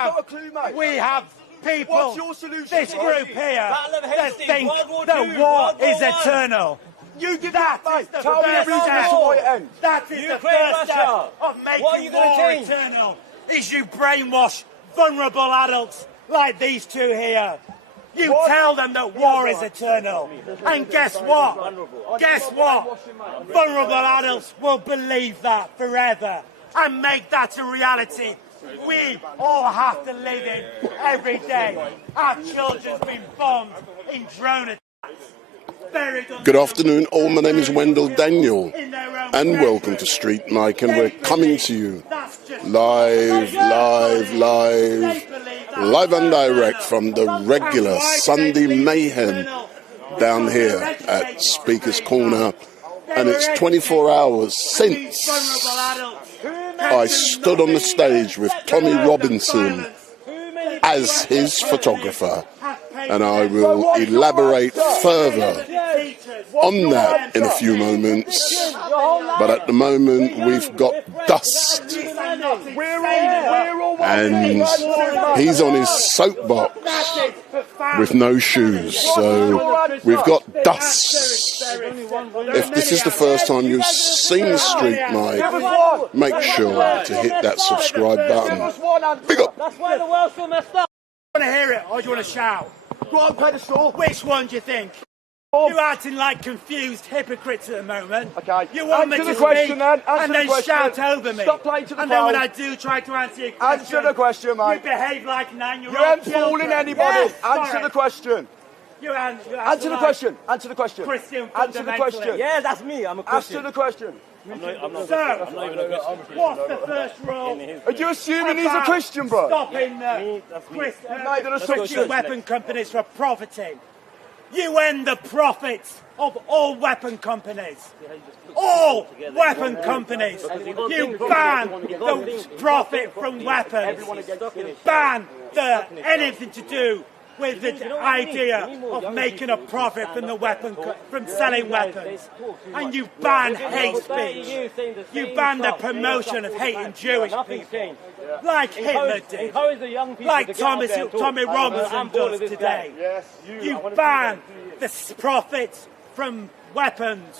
Not a clue, mate. We have people, What's your solution? this group here, that think War that II, war World War is I. eternal. You give That mate. is the Tell me a first reason step. as to why it ends. That is the Ukraine, first step Russia. of making What are you gonna war change? eternal. Is you brainwash vulnerable adults like these two here. You What? tell them that war is eternal. And guess what? Guess what? Vulnerable adults will believe that forever and make that a reality we all have to live in every day. Our children's been bombed in drone attacks. Buried under Good afternoon, all. My name is Wendell Daniel, in their own and bedroom. welcome to Street Mike, and we're coming to you That's just live and direct eternal. from the regular Sunday mayhem down here at Speaker's Corner, and it's 24 hours since I stood on the stage with Tommy Robinson as his photographer, and I will elaborate further on that in a few moments. But at the moment we've got Dust, and he's on his soapbox with no shoes, so we've got Dust. If this is the first time you've seen Street Mike, make sure to hit that subscribe button. Big up. That's why the world's so messed up. Do you want to hear it or do you want to shout? Go on, pedestal. Which one do you think? You're acting like confused hypocrites at the moment. Okay. You want me Answer to the question, speak then. Answer and the then question. shout over me. Stop playing to the And then when crowd. I do try to answer your question, Answer the question, you mate. behave like a 9-year-old You ain't children. fooling anybody. Yes, Answer sorry. the question. You answer Answer the like question. Answer the question. Christian Answer the question. fundamentalist. Yeah, that's me. I'm a Answer Christian. the question. I'm not So, even a Christian. what's the first rule? Are you assuming he's a about Christian, bro? Stopping Me, that's me. Mate, they're a Christian Christian. weapon companies from profiting. You end the profits of all weapon companies. All weapon companies. You ban the profit from weapons. Ban anything to do with the idea of making a profit from the from selling weapons. And you ban hate speech. You ban the promotion of hating Jewish people. Like Hitler did. Like Tommy Robinson does today. You ban the profits from weapons,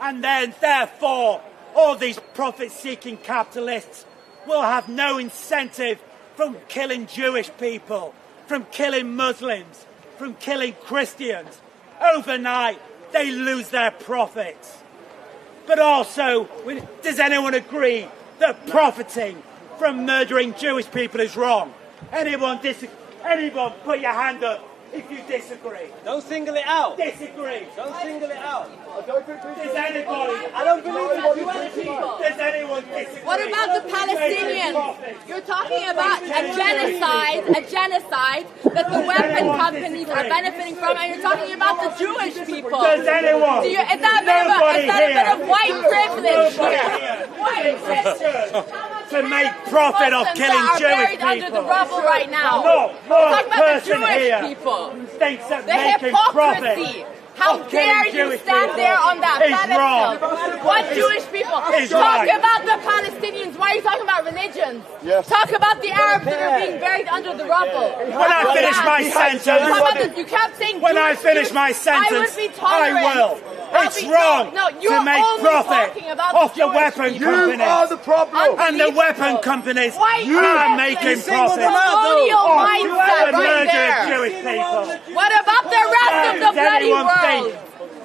and then therefore all these profit-seeking capitalists will have no incentive from killing Jewish people, from killing Muslims, from killing Christians. Overnight they lose their profits. But also, does anyone agree that profiting from murdering Jewish people is wrong? Anyone put your hand up if you disagree. Don't single it out. Disagree. Don't single it out. Does anybody? I don't believe that. Does anyone disagree? What about the Palestinians? You're talking about a genocide that the weapon companies are benefiting from, and you're talking about the Jewish people. Does anyone? Is that a bit of white privilege? White privilege. To make profit of killing that are Jewish buried under people. the rubble right now. No, We're talking about the person Jewish here people. Thinks that The making hypocrisy. profit How of killing dare you Jewish stand people there on that is wrong. pedestal? What Jewish people? Is Talk right. about the Palestinians. Why are you talking about religions? Yes. Talk about the Arabs that are being buried under the rubble. When I finish my sentence, You kept saying when I Jewish finish people. my sentence, I would be I tolerant. will. It's wrong No, you're to make only profit talking about off the Jewish weapon people. You are the companies. problem. And the weapon companies Why are you making single profit. them out, colonial off mindset the right murder there. of Jewish people. What about the rest of the Does bloody anyone world? think?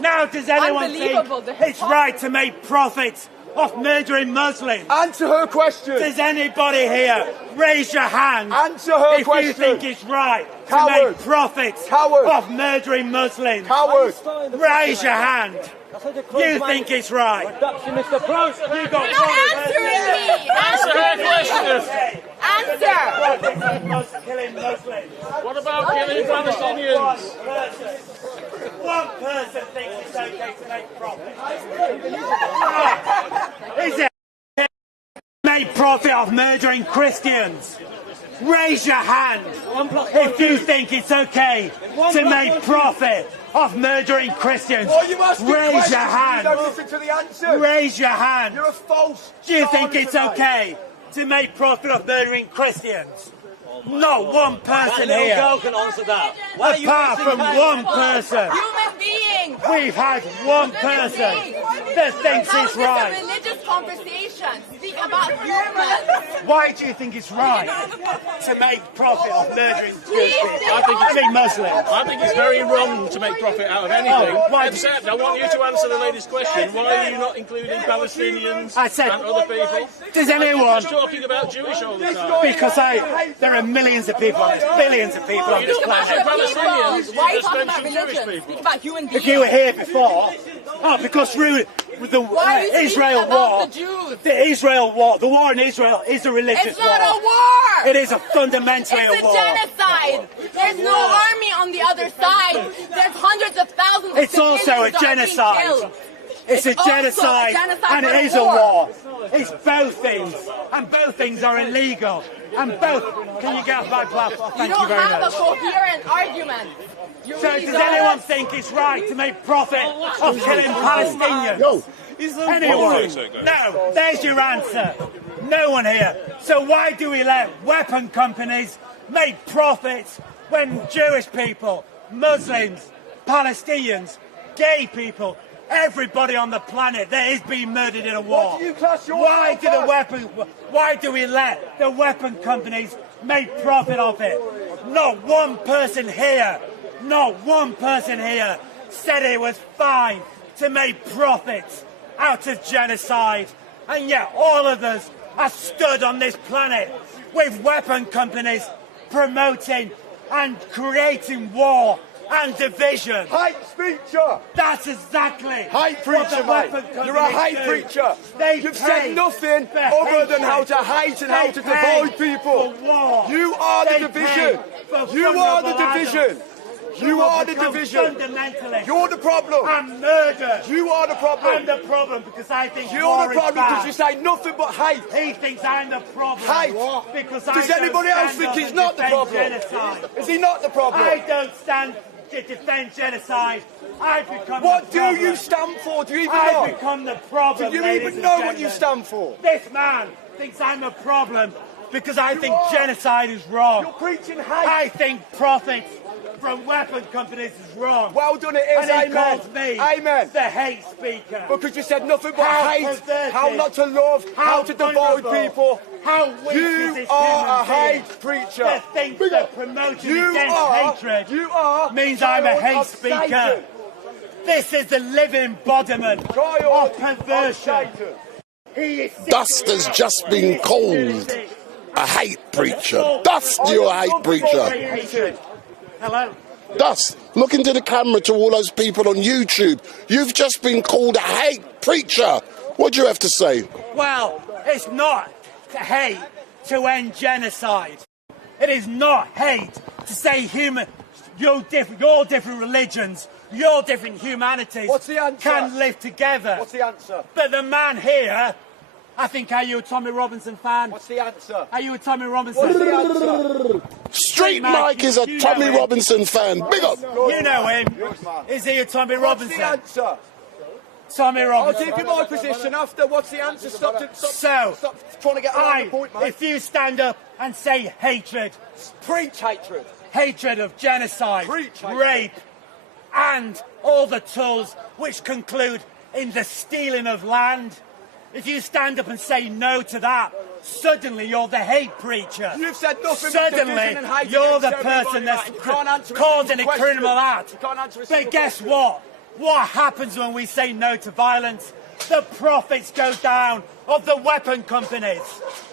Now, does anyone Unbelievable, think the it's right to make profits off murdering Muslims? Answer her question. Does anybody here raise your hand Answer her if question. you think it's right to Coward. make profits Coward. off murdering Muslims? Coward. Raise your hand. You think it's right? Reductionist approach. You got You're not answering me. Answer her question. Answer. killing Muslims. What about killing Palestinians? One person thinks it's okay to make profit. Is it? Make profit off murdering Christians. Raise your hand if you think it's okay to make profit off murdering Christians. Why are you asking Raise questions your if you hand. don't listen to the answer? Raise your hand. You're a false Do you think charlatan, it's mate. okay to make profit off murdering Christians? Not one person That little here, girl can answer that. Why are you apart wasting from time? one person. Human beings. We've had one person that thinks How it's is this right. a religious conversation? Speak about humans. Why do you think it's right to make profit of murdering Jewish people? I think Muslims. I think it's very wrong to make profit out of anything. Oh, why- Except, I want you to answer the lady's question. Why are you not including Palestinians I said- and other people? Does anyone? Just talking about Jewish all the time. Because there are millions of people, billions of people on this Speak about planet. Palestinians. Why are you Just talking about mention Jewish religion? people. Speak about human beings. If you were here before, because the Why are you speaking Israel about war, the Jews? the war in Israel is a religious It's not a war. war. It is a fundamentally It's a a war. genocide. There's no army on the other side. There's hundreds of thousands of It's also a civilians that are being genocide. killed. It's a also a genocide, genocide and it and a is a war. war. It's both things, and both things are illegal. And both. Can you get off my platform? You Thank you don't very have much. a coherent argument. You So really does don't. anyone think it's right to make profit of killing Palestinians? Anyone? No, there's your answer. No one here. So why do we let weapon companies make profits when Jewish people, Muslims, Palestinians, gay people, everybody on the planet that is being murdered in a war? What do you class yourself Why do we let the weapon companies make profit of it? Not one person here said it was fine to make profits out of genocide. And yet all of us are stood on this planet with weapon companies promoting and creating war and division. Hate preacher. That's exactly Hate what preacher, the mate. weapon You're a companies hate do. preacher. They You've pay said nothing for other than hatred. how to hate and how They to pay divide people. for war. You are They the division. pay for You are the vulnerable division. adults. You are the become division. Fundamentalists. You're the problem. and murder. You are the I'm problem. the problem because I think You're war the is problem because bad. you say nothing but hate. He thinks I'm the problem. Hate. Because Does I don't anybody else stand think up he's and not the defend problem? Genocide. Is he not the problem? I don't stand to defend genocide. I've become What the do problem. you stand for? Do you even I've know? become the problem. Do you ladies even and know what you gentlemen. stand for? This man thinks I'm a problem because I think are. genocide is wrong. You're preaching hate. I think profits from weapon companies is wrong. Well done, it is. And he Amen. calls me Amen. the hate speaker. Because you said nothing but How hate, perverted. how not to love, how to divide vulnerable, people. How weak is You this are a human being hate preacher. that thinks that promoting You against are. hatred You are. means I'm a child hate of speaker. Satan. This is the living embodiment Child of of perversion. Satan. He is Dust has just been called a hate preacher. Dust, you're a hate preacher. Hatred. Hello? Dust, look into the camera to all those people on YouTube. You've just been called a hate preacher. What do you have to say? Well, it's not hate to end genocide. It is not hate to say your different religions, your different humanities What's the answer? can live together. What's the answer? But the man here, I think, are you a Tommy Robinson fan? What's the answer? Are you a Tommy Robinson? What's the answer? Street Mike is a Tommy Robinson fan. Big up. You know him. Is he a Tommy What's Robinson? the answer? Tommy I'll Robinson. give you my position after. What's the answer? Stop trying to get around the point, mate. If you stand up and say hatred Preach hatred. of genocide, Preach hatred. rape, and all the tools which conclude in the stealing of land, if you stand up and say no to that, suddenly you're the hate preacher. You've said nothing but Suddenly division and hate you're against the person everybody, that's mate. You can't answer a causing a single criminal question. act. You can't answer a But single guess question. what? What happens when we say no to violence? The profits go down of the weapon companies.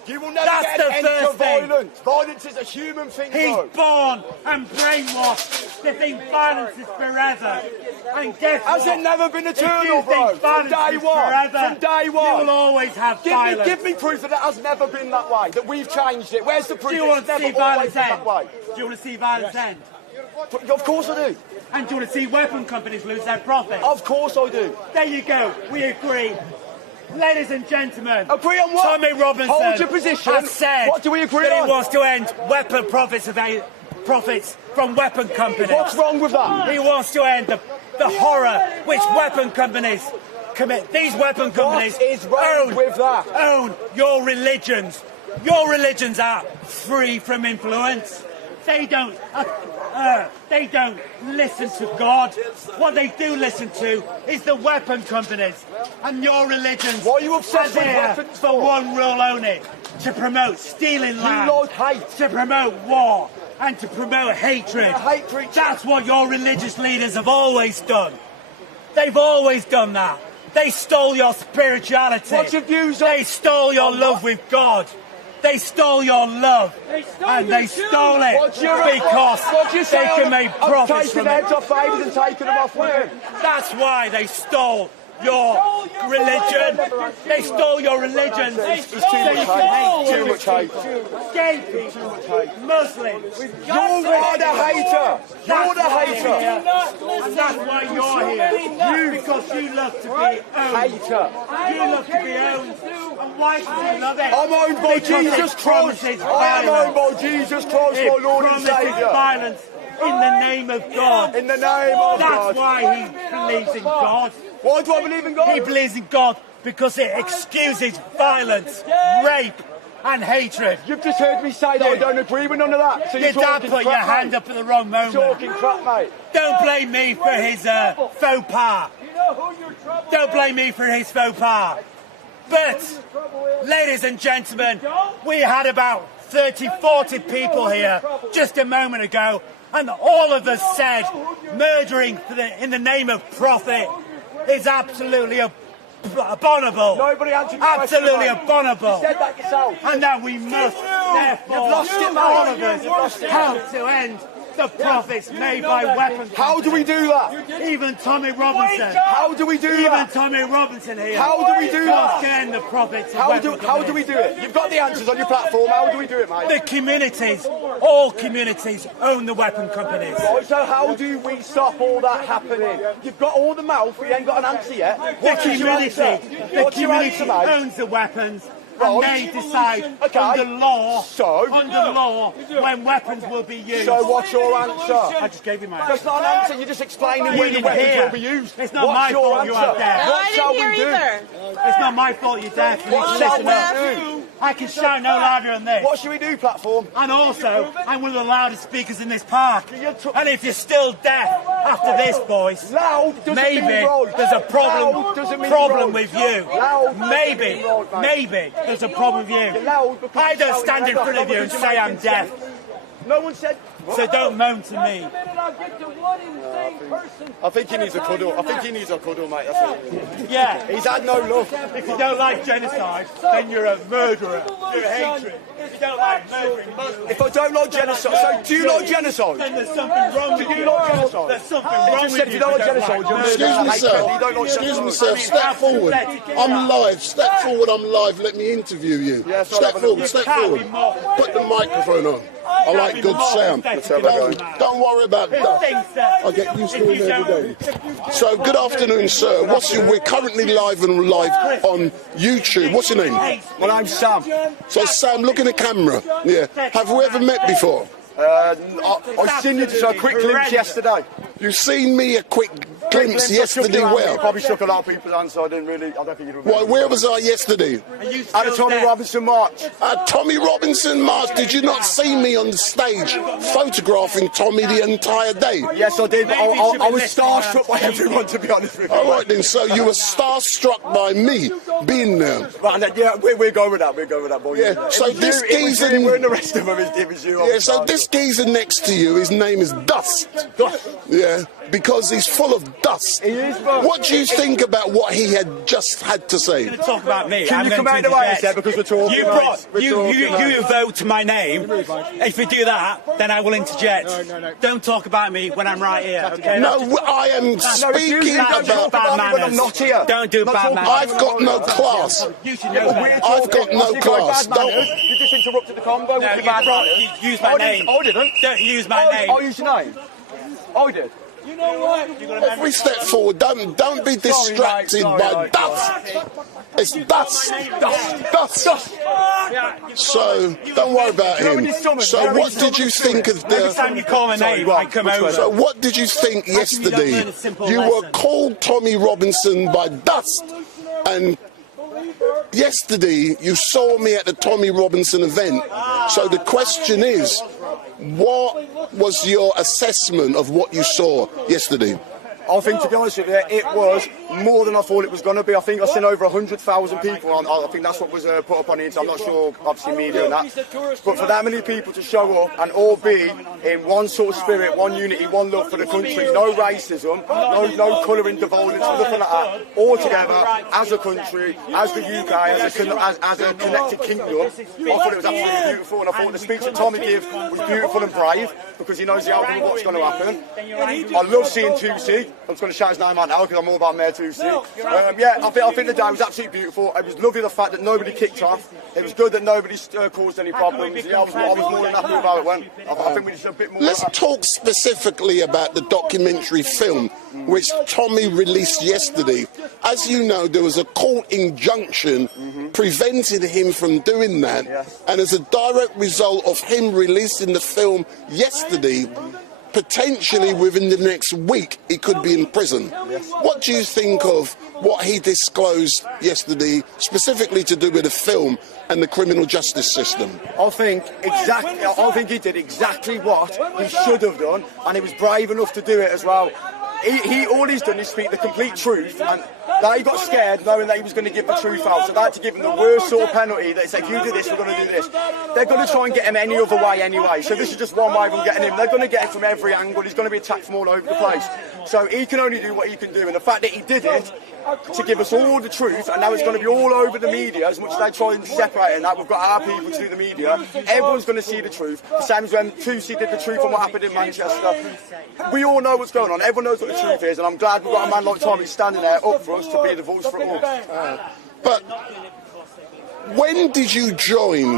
You will never That's get the an end to first thing. violence. Violence is a human thing, He's bro. born and brainwashed to think violence is forever. And guess Has what? it never been If you eternal, bro? think From violence day is one. forever, From day you one. will always have violence. Give me proof that it has never been that way, that we've changed it. Where's the proof Do you that want it's to never see violence always been end? that way? Do you want to see violence end? Of course I do. And do you want to see weapon companies lose their profits? Of course I do. There you go. We agree. Ladies and gentlemen, Agree on what? Tommy Robinson Hold your position. has said What do we agree that on? he wants to end weapon profits from weapon companies. What's wrong with that? He wants to end the horror which weapon companies commit. These weapon companies is wrong with that? own your religions, Your religions are free from influence. They don't listen to God. What they do listen to is the weapon companies. And your religions Why are you obsessed with are there weapons for one rule only: to promote stealing land, love hate. to promote war, and to promote hatred. Hatred. That's what your religious leaders have always done. They've always done that. They stole your spirituality. What's your views on- They stole your love with God. They stole your love, and they stole it because they can make profits taking from it. heads off babies and taking them off women. That's why they stole your religion. They stole your religion. It's too much hate. Too much hate. Gay people, Muslims. You're the hater. You're the hater. And that's why you're here. Because you love to be owned. Hater. You love to be owned. And why should you love it? I'm owned by Because Jesus it Christ. promises I am owned violence. by Jesus Christ, It my Lord and promises Saviour. violence in the name of God. In the name of That's God. why he believes in God. Why do I believe in God? He believes in God because it excuses violence, rape, and hatred. You've just heard me say that I don't agree with none of that. So you're Your dad talking put your crap, hand mate. up at the wrong moment. You're talking crap, mate. Don't blame me for his faux pas. Don't blame me for his faux pas. But, ladies and gentlemen, we had about 30, 40 people here just a moment ago, and all of us said murdering in the name of profit is absolutely abominable. Nobody answered your question, Absolutely mate. abominable. You said that yourself. And that we must, therefore, You've lost it, mate. all of us, You've lost it. help to end the profits made by weapons. How do we do that? Even Tommy Robinson. How do we do Even that? Tommy Robinson here. How do we do that? Wants to end the profits of How weapon do we do it? You've got the answers on your platform. How do we do it, mate? The communities, all communities, own the weapon companies. Right, so how do we stop all that happening? You've got all the mouth, but you ain't got an answer yet. The What is your answer? community, the What's your community answer, mate? owns the weapons. And Right. they decide Okay. under law, So? when weapons will be used. So what's your answer? I just gave you my That's not an answer. You're just explaining You when the didn't weapons hear. will be used. It's not What's my your fault you answer? are deaf. No, What I shall didn't we hear do? either. It's not my fault you're deaf. You need What to shall listen we up. do? I can shout no louder than this. What should we do, platform? And also, I'm one of the loudest speakers in this park. You're tr- And if you're still deaf after this voice, Loud doesn't maybe mean right. there's a Loud problem doesn't mean right. with you. Loud doesn't Maybe, mean right, mate. maybe there's a problem with You're you. loud because I you're don't shouting stand in your front head of you off and because say you're I'm making deaf. sense. No one said. So don't moan to me. I think he needs a cuddle. I think he needs a cuddle, mate. That's it. Yeah. He's had no love. If you don't like genocide, then you're a murderer. You're a hatred. If you don't like murdering Muslims, If I don't like genocide, so do you like genocide? then there's something wrong with Do you you. like genocide? There's something You wrong just with said if you don't like genocide, you're murder. Excuse me, sir. You don't like Excuse me, genocide. sir. Step forward. I'm live. Step forward. I'm live. Let me interview you. Yes, I'll Step have a look. forward. Step Can't be forward. more. Put the microphone on. I like good sound. Don't worry about that. I get used to it every day. So, good afternoon, sir. We're currently live on YouTube. What's your name? My name's Sam. So, Sam, look in the camera. Yeah. Have we ever met before? I seen you just a quick glimpse yesterday. You've seen me a quick glimpse yesterday. You Well, probably shook a lot of people's hands, so I don't think you remember. why, where was I yesterday? At a Tommy Robinson march. At Tommy Robinson March, did you not see me on the stage photographing Tommy the entire day? Yes, I did. But Maybe you should I be was listening starstruck by to everyone, to be honest with you. All right then, so you were starstruck by me being there. Right, and then, yeah, we're going with that. We're going with that, boy. Yeah, so It was this you, it was geezer- you, we're in the rest of them. It was you. Yeah, so this geezer next to you, his name is Dust. Yeah, because he's full of dust. He is, but- What do you think about what he had just had to say? Talk about me. Can I'm you going come to out the way, interject. sir, because we're talking. You mate. brought, We're you talking, mate. vote my name. If you do that, then I will interject. No. Don't talk about me when I'm right here, okay? No, I am No, if you speaking don't That's talk about... bad about me when I'm manners. not here. Don't do Not bad talk manners. about I've got no class. You should know We're that. I've got talking. no Obviously, by class. bad manners, you just interrupted the convo No, with you your bad brought- manners. you used my name. I didn't. Don't use my name. I used your name. I did. You know what? If we step forward, don't be distracted Sorry, by mate. dust. It's dust. Dust. So, don't worry about You know when him. you summon- So, you know when what you did you summon think of Every time the... you call my name, I come which over. way? So, what did you think come you don't learn yesterday? a simple You were lesson? called Tommy Robinson by Dust, and yesterday you saw me at the Tommy Robinson event. So the question is, what was your assessment of what you saw yesterday? I think, to be honest with you, it was more than I thought it was going to be. I think I've seen over 100,000 people on. I think that's what was put up on the internet. I'm not sure, obviously, media and that. But for that many people to show up and all be in one sort of spirit, one unity, one love for the country, no racism, no colouring divulgence, nothing like that. All together, as a country, as the UK, as a connected kingdom, I thought it was absolutely beautiful. And I thought the speech that Tommy gave was beautiful and brave, because he knows the outcome of what's going to happen. I love seeing Toosey. I'm just going to shout his name out now because I'm all about Mayor Toosey. Yeah, I think the day was absolutely beautiful. It was lovely the fact that nobody kicked off. It was good that nobody caused any problems. Yeah, I was more than happy with how it went. I think we just a bit more. Let's talk specifically about the documentary film which Tommy released yesterday. As you know, there was a court injunction preventing him from doing that, and as a direct result of him releasing the film yesterday, potentially within the next week he could be in prison. What do you think of what he disclosed yesterday, specifically to do with the film and the criminal justice system? I think he did exactly what he should have done, and he was brave enough to do it as well. All he's done is speak the complete truth, and they got scared knowing that he was going to give the truth out, so they had to give him the worst sort of penalty. They said, if you do this, we're going to do this. They're going to try and get him any other way anyway, so this is just one way of them getting him. They're going to get him from every angle. He's going to be attacked from all over the place. So he can only do what he can do, and the fact that he did it to give us all the truth, and now it's going to be all over the media, as much as they try and separate it, that we've got our people to do the media, everyone's going to see the truth. The same as when Toosey did the truth on what happened in Manchester. We all know what's going on, everyone knows what the truth is, and I'm glad we've got a man like Tommy standing there up for us to be the voice for it all. But when did you join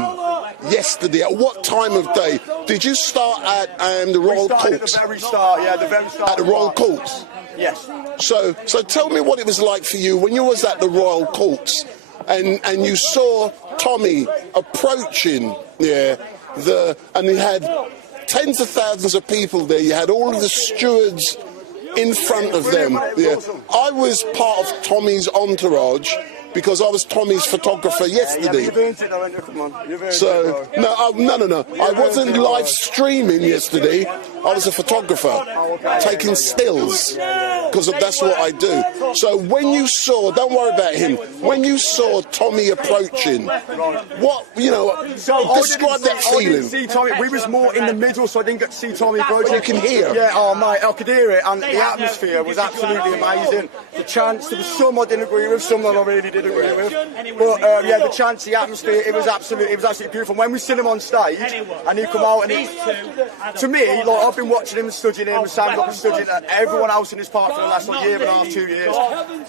yesterday? At what time of day? Did you start at the Royal Courts? At the very start, yeah, the very start. At the Royal Courts? Yes. So tell me what it was like for you when you was at the Royal Courts and you saw Tommy approaching, and you had tens of thousands of people there. You had all of the stewards in front of them. Yeah. I was part of Tommy's entourage because I was Tommy's photographer yesterday. So no. I wasn't live streaming yesterday. I was a photographer, taking stills, because that's what I do. So when you saw, don't worry about him, when you saw Tommy approaching, what, describe that feeling. I didn't see Tommy, we was more in the middle, so I didn't get to see Tommy approaching. You can hear. Yeah, oh mate, I could hear it, and the atmosphere was absolutely amazing. The chants, there was some I didn't agree with, some that I really did agree with. But the chants, the atmosphere, it was absolutely beautiful. When we seen him on stage, and he come out, and to me, like, I've been watching him and studying him, and Sam's been studying everyone else in this park for the last year and a half, 2 years.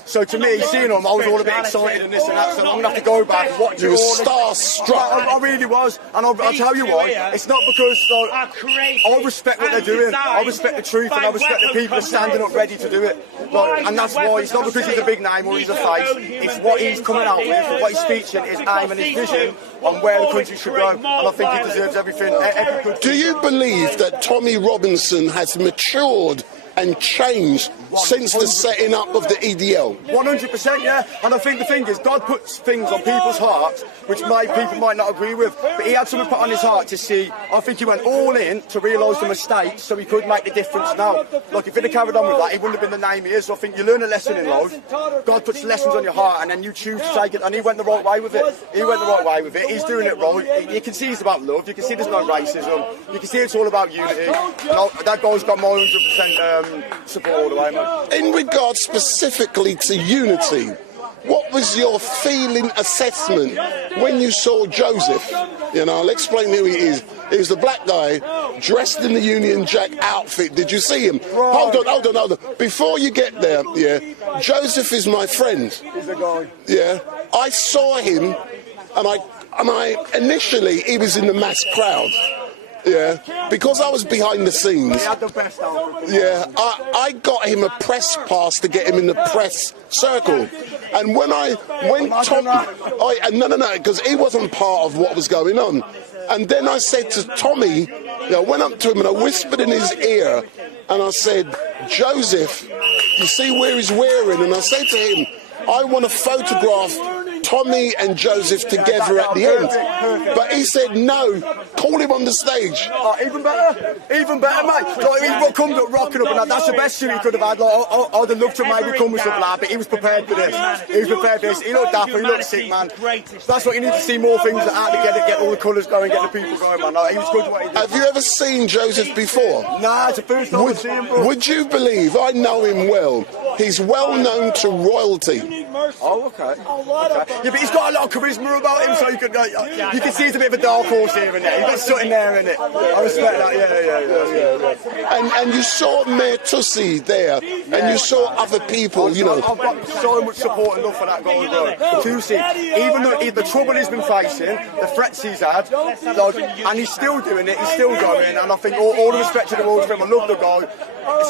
So to me, seeing him, I was all a bit excited and this and that, so I'm going to have to go back and watch it all. You were starstruck. I really was, and I'll tell you why. It's not because I respect what they're doing, I respect the truth, and I respect the people that are standing up ready to do it. And that's why, it's not because he's a big name or he's a face, it's what he's coming out with, what he's speaking, his aim and his vision on where the country should go, and I think he deserves everything. Do you believe that Tommy Robinson has matured and changed since the setting up of the EDL? 100%, yeah. And I think the thing is, God puts things on people's hearts which people might not agree with, but he had something put on his heart to see. I think he went all in to realise the mistakes so he could make the difference now. Like, if he'd have carried on with that, he wouldn't have been the name he is. So I think you learn a lesson in life, God puts lessons on your heart, and then you choose to take it, and he went the right way with it. He's doing it right. You can see it's about love, you can see there's no racism, you can see it's all about unity. That guy's got my 100% support all the way, man. In regards specifically to unity, what was your feeling assessment when you saw Joseph? I'll explain who he is. He was the black guy dressed in the Union Jack outfit. Did you see him? Hold on. Before you get there, Joseph is my friend. He's a guy. Yeah, I saw him, and I initially he was in the mass crowd. Yeah, because I was behind the scenes. He had the best outfit. Yeah, I got him a press pass to get him in the press circle. And when Tommy, because he wasn't part of what was going on. And then I said to Tommy, I went up to him and I whispered in his ear, and I said, Joseph, you see where he's wearing? And I said to him, I want to photograph Tommy and Joseph together at the end. But he said, no, call him on the stage. Oh, even better, mate. Like, he come up, rocking up, and that's the best thing he could have had. Like, I'd have loved to maybe come with something like that, but he was prepared for this. He was prepared for this. He looked dapper, he looked sick, man. That's what you need to see, more things like that to get all the colours going, get the people going, man. Like, he was good what he did. Have you ever seen Joseph before? Nah, it's the first time I've seen him, bro. Would you believe, I know him well, he's well known to royalty. Oh, okay. Yeah, but he's got a lot of charisma about him, so you can see he's a bit of a dark horse here and there. He's got something there, innit? I respect that, yeah. And you saw Mayor Tussie there, and you saw other people, you know. I've got so much support and love for that guy, bro. Tussie, even though the trouble he's been facing, the threats he's had, and he's still doing it, he's still going, and I think all the respect to the world for him. I love the guy.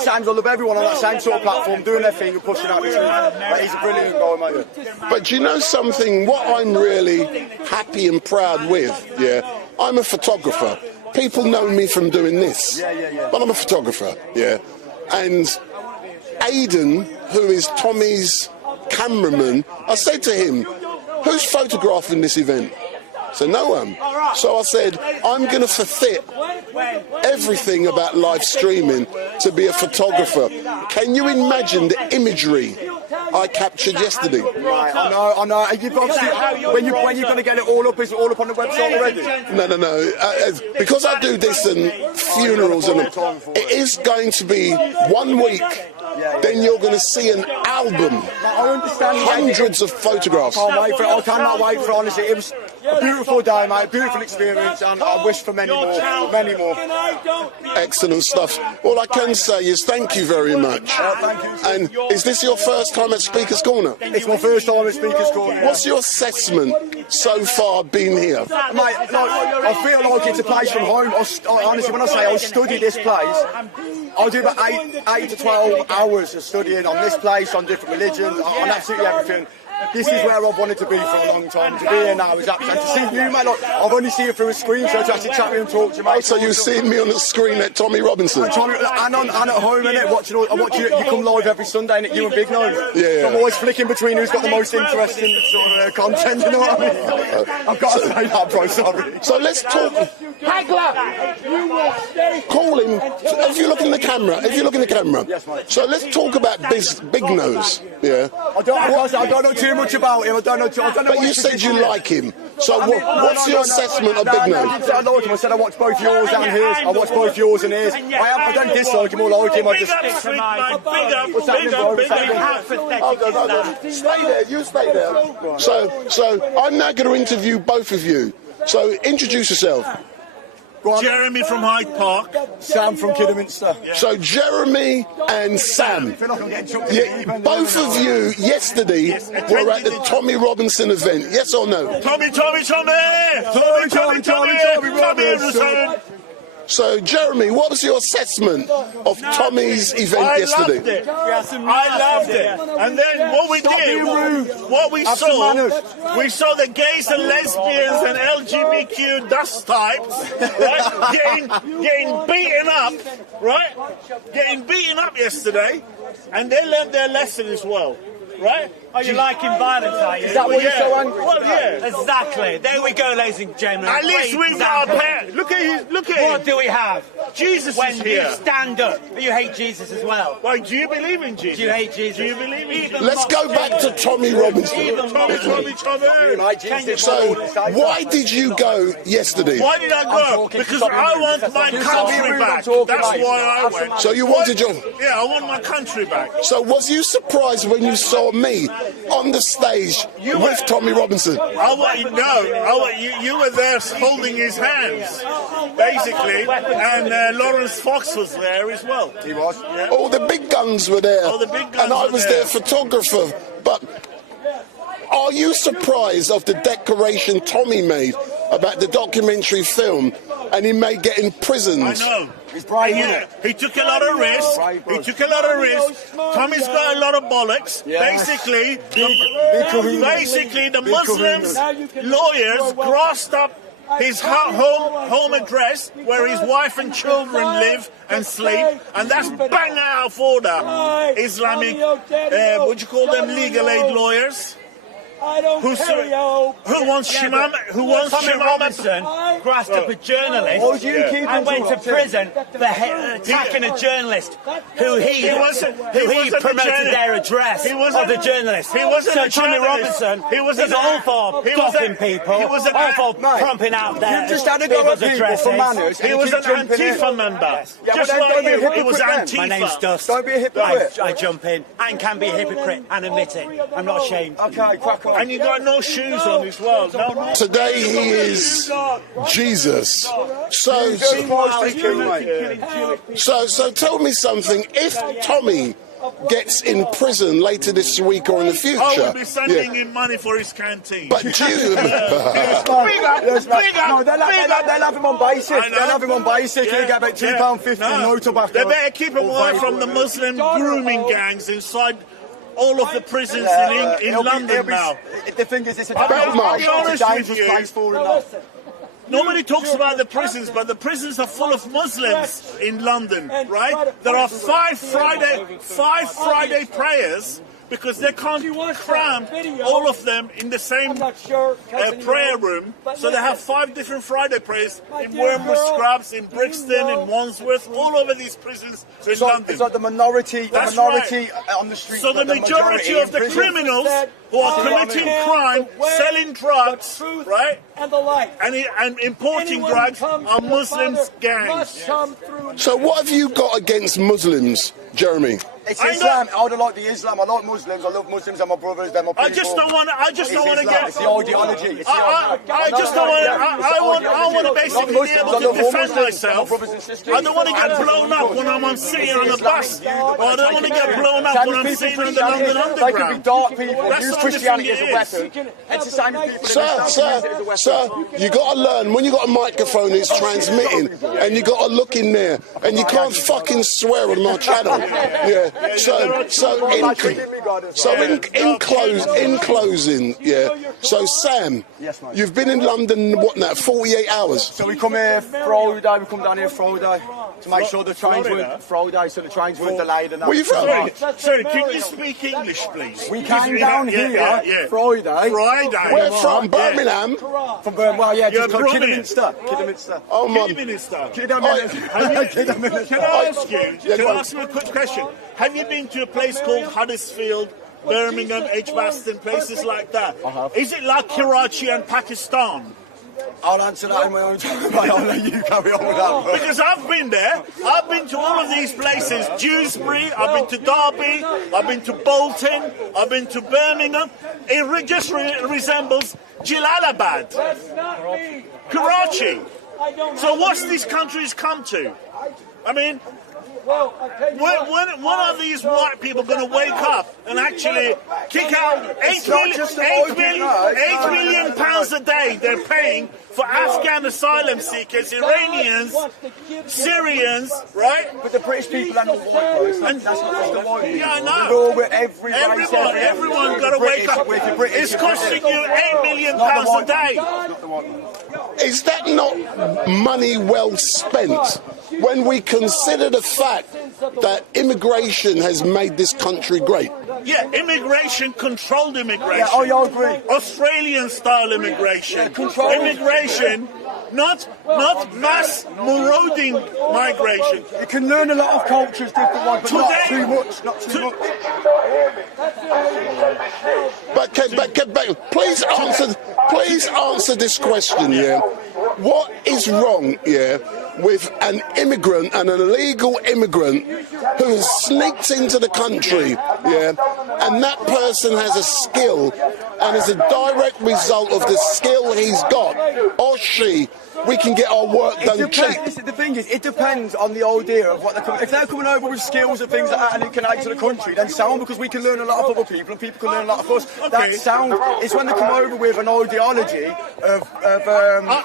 Sands, I love everyone on that same sort of platform doing their thing and pushing out the truth. He's a brilliant guy, mate. But do you know something? What I'm really happy and proud with, I'm a photographer. People know me from doing this, but I'm a photographer, And Aidan, who is Tommy's cameraman, I said to him, who's photographing this event? So no one. So I said, I'm going to forfeit everything about live streaming to be a photographer. Can you imagine the imagery I captured yesterday? Right, I know. You've obviously, when you're going to get it all up, is it all up on the website already? No. Because I do this and funerals and it is going to be 1 week. Then you're going to see an album, I understand hundreds of photographs. I cannot wait for it, honestly. It was a beautiful day, mate, beautiful experience, and I wish for many more. Excellent stuff. All I can say is thank you very much. Thank you. And is this your first time at Speaker's Corner? It's my first time at Speaker's Corner. What's your assessment so far being here? Mate, I feel like it's a place from home. Honestly, when I say I study this place, I do about 8 to 12 hours of studying on this place, on different religions, on absolutely everything. This is where I've wanted to be for a long time. To be here now is absolutely... And to see you, mate, like, I've only seen you through a screen, so to actually chat with you and talk to you, mate. So you've seen me on the screen at Tommy Robinson? And at home, innit? I watch you come live every Sunday, innit? You and Big Nose. Yeah. So I'm always flicking between who's got the most interesting sort of content, you know what I mean? I've got to say that, bro, sorry. So let's talk... Call him. If you look in the camera. Yes, mate. So let's talk about Big Nose. Yeah. I don't know too much about him. I don't know. But you said you like him. So what's your assessment of Big Nose? I didn't say I like him. I said I watched both yours and his. I watched both yours and his. I don't dislike him or like him. I just... Hold on. Stay there. You stay there. So I'm now going to interview both of you. So introduce yourself. Jeremy from Hyde Park. Sam from Kidderminster. So Jeremy and Sam, both of you yesterday were at the Tommy Robinson event. Yes or no? Tommy Robinson. So Jeremy, what was your assessment of Tommy's event yesterday? I loved it. And then what we did, what we saw the gays and lesbians and LGBTQ dust types, right, getting beaten up, right? Getting beaten up yesterday, and they learned their lesson as well. Right? Are you liking violence, are you? Is that what you're so angry about? Well, yeah. Exactly. There we go, ladies and gentlemen. At least we've got our parents. Look at What do we have? Jesus when is here. You stand up. But you hate Jesus as well. Why, do you believe in Jesus? Do you hate Jesus? Do you believe in Jesus? Let's go back to Tommy Robinson. Tommy. So, why did you go yesterday? Why did I go? Because I want my country back. That's why I went. So you wanted your... Yeah, I want my country back. So was you surprised when you saw me on the stage with Tommy Robinson? I want you know. You were there holding his hands, basically, and Lawrence Fox was there as well. He was. Yeah. All the big guns were there. All the big guns and I were was there. their photographer. But are you surprised of the declaration Tommy made about the documentary film and he may get imprisoned? I know. He's brave, He took a lot of risks. Tommy's got a lot of bollocks. Yeah. Basically, the Muslims lawyers grassed up his home address where his wife and children live and sleep, and that's bang out of order. Islamic, what do you call them, legal aid lawyers? who wants Tommy Robinson grassed up a journalist and went to prison for attacking a journalist who he promoted their address of the journalist. So Tommy Robinson is all for doffing people, all for prompting out their people's addresses. He was an Antifa member. Just like you, he was Antifa. My name's Dust. Don't be a hypocrite. I jump in and can be a hypocrite and admit it. I'm not ashamed. Okay, crack on. And you got no shoes on as well. No. Today he is Jesus. So tell me something. If Tommy gets in prison later this week or in the future, I will be sending him money for his canteen. But you, They'll have him on basic. They'll have him on basic. He'll get about £2.50 no tobacco. They better keep him away from the Muslim grooming gangs inside all of the prisons in London now. The thing is, it's a honest place for him. Nobody talks about the prisons, but the prisons are full of Muslims in London, right? There are five Friday prayers because they can't cram all of them in the same prayer room. So they have 5 different Friday prayers in Wormwood Scrubs, in Brixton, in Wandsworth, all over these prisons in London. It's like the minority right. on the street. So the majority of the criminals who are committing crime, selling drugs, right, and importing drugs are Muslims gangs. So what have you got against Muslims, Jeremy? It's Islam. I don't like the Islam. I like Muslims. I love Muslims. They're my brothers. They're my people. I just don't want to get. It's the ideology. I just don't want. I want to basically be able to defend myself. I don't want to get blown up when I'm sitting on a bus, or I don't want to get blown up when I'm sitting on the London Underground. They could be dark people. That's Use Christianity as a weapon. It's the same people. Sir, you got to learn when you got a microphone, it's transmitting, and you got to look in there, and you can't fucking swear on my channel. Yeah. So in closing, yeah. So Sam, you've been in London what now? 48 hours. So we come here Friday. We come down here Friday to make sure the trains weren't Friday, so the trains weren't delayed. And that. Where you from? Sorry, can you speak English, please? We came down here Friday. Where from? Birmingham. From Birmingham. Well, yeah, just You're Kidderminster. Oh my. Kidderminster. Kidderminster. Can I ask you a quick question? Have you been to a place called Huddersfield, Birmingham, Edgbaston, places like that? Is it like Karachi and Pakistan? I'll answer that in my own time. I'll let you carry on with that. Because I've been there. I've been to all of these places. Dewsbury, I've been to Derby, I've been to Bolton, I've been to Birmingham. It just resembles Jalalabad, Karachi. So what's these countries come to? I mean, when are these white people going to wake up and actually kick out £8 million a day they're paying for Afghan asylum seekers, Iranians, Syrians, right? But the British people are not white, and that's not just the white people. Yeah, I know. We're all with Everyone got to wake up. It's costing you £8 million a day. Is that not money well spent when we consider the fact that immigration has made this country great? Yeah, immigration, controlled immigration. Yeah, I agree. Australian-style immigration. Yeah, controlled. Immigration, not mass marauding migration. You can learn a lot of cultures, different ones, but not too much. Not too much. But please answer this question, yeah. What is wrong, yeah, with an immigrant, an illegal immigrant who has sneaked into the country, yeah, and that person has a skill, and as a direct result of the skill he's got, or she, we can get our work done cheap. The thing is, it depends on the idea of what they're coming. If they're coming over with skills and things like that and it can add to the country, then sound, because we can learn a lot of other people and people can learn a lot of us. Okay. That sound. It's when they come over with an ideology of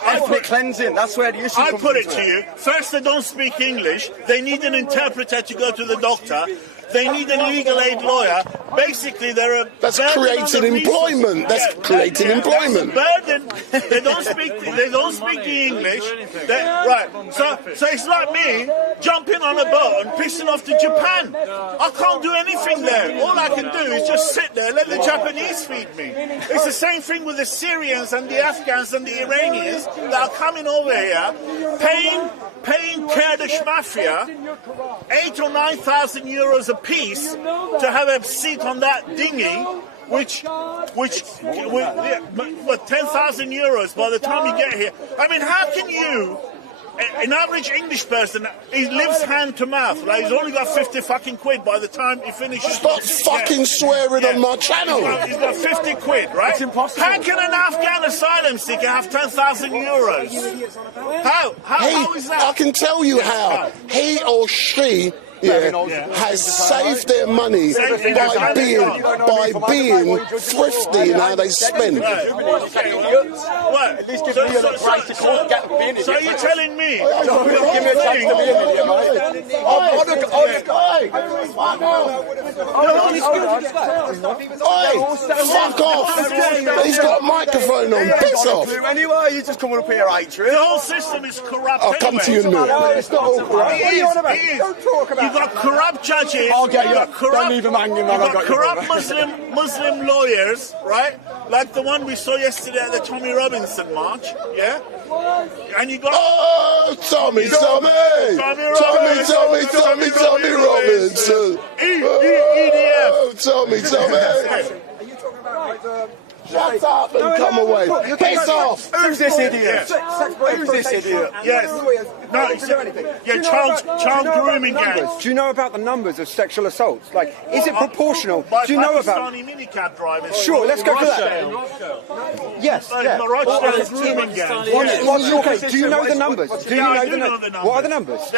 ethnic cleansing. That's where the issue comes. I put it to you. First, they don't speak English. They need an interpreter to go to the doctor. They need a legal aid lawyer. Basically, they're a that's creating employment. That's creating employment. Burden. They don't speak the English. Right. So it's like me jumping sitting on a boat and pissing off to Japan. I can't do anything there. All I can do is just sit there, let the Japanese feed me. It's the same thing with the Syrians and the Afghans and the Iranians that are coming over here, paying Kurdish mafia 8,000 or 9,000 euros a piece to have a seat on that dinghy, which 10,000 euros by the time you get here. I mean, how can you, an average English person, he lives hand to mouth, like he's only got 50 fucking quid by the time he finishes. Stop fucking swearing on my channel. He's got 50 quid, right? It's impossible. How can an Afghan asylum seeker have 10,000 euros? How is that? I can tell you how. He or she has saved their money by being thrifty in how they spend. What? At least give me a price to call, get a bin. So you're telling me? Give me a chance to be in here, Fuck off! He's got a microphone on. Piss off! Anyway, you just coming up here, hatred. The whole system is corrupt. I'll come to you in a minute. It's not all corrupt. It is. Don't talk about You've got corrupt judges. I'll get you. You've got corrupt, Don't leave him hanging, man. You've got corrupt Muslim lawyers, right? Like the one we saw yesterday at the Tommy Robinson march, yeah? And you got... Oh, Tommy Robinson! EDF. Oh, Tommy. Are you talking about like the... Shut up and come away. Piss off! Who's this idiot? Who's this idiot? Yes. No, child grooming gangs. Do you know about the numbers of sexual assaults? Like, is it proportional? Do you know about... Pakistani minicab drivers. Sure, let's go for that. Yes, yeah. Rochdale grooming gangs. Okay, do you know the numbers? Do you know the numbers? What are the numbers?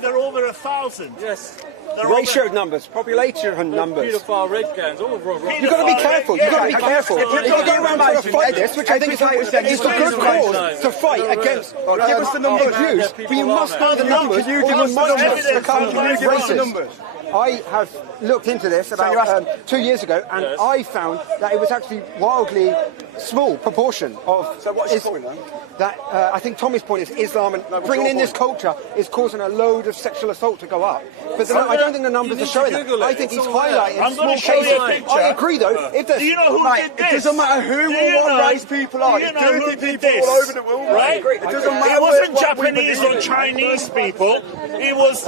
They're over 1,000. Yes. Ratio numbers, population numbers. Paedophile rape gangs, all wrong. You've got to be careful. You've got to be careful. If you go around trying to fight this, which I think is a good cause to fight against abuse, but you must know the numbers. Or you might become racist. I have looked into this about 2 years ago, and I found that it was actually wildly small proportion of. So what's your point then? That I think Tommy's point is Islam and bringing in this culture is causing a load of sexual assault to go up. But I don't think the numbers are showing that. I think he's highlighting small cases. I agree though. If Do you know who did this? It doesn't matter who or what race people are. It's dirty people all over the world. Right? It doesn't matter. It wasn't what we Japanese believe or in. Chinese people. It was,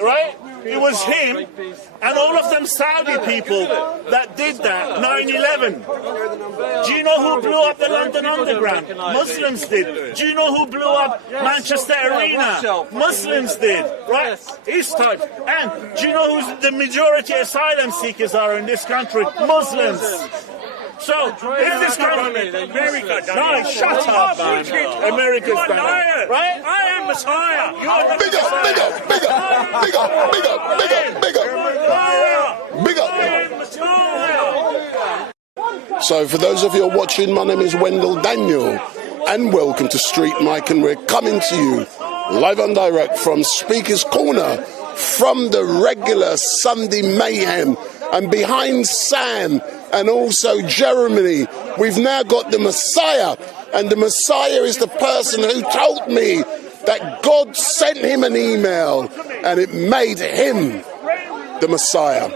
right? It was him and all of them Saudi people that did that, 9/11. Do you know who blew up the London Underground? Muslims did. Do you know who blew up Manchester Arena? Muslims did, right? East type. And do you know who the majority asylum seekers are in this country? Muslims. So, if this country... America, no, shut up, man. America's done it, right? I am Messiah. Big up. So for those of you who are watching, my name is Wendell Daniel and welcome to Street Mike, and we're coming to you live and direct from Speaker's Corner from the regular Sunday Mayhem, and behind Sam and also Jeremy we've now got the Messiah, and the Messiah is the person who told me that God sent him an email and it made him the Messiah.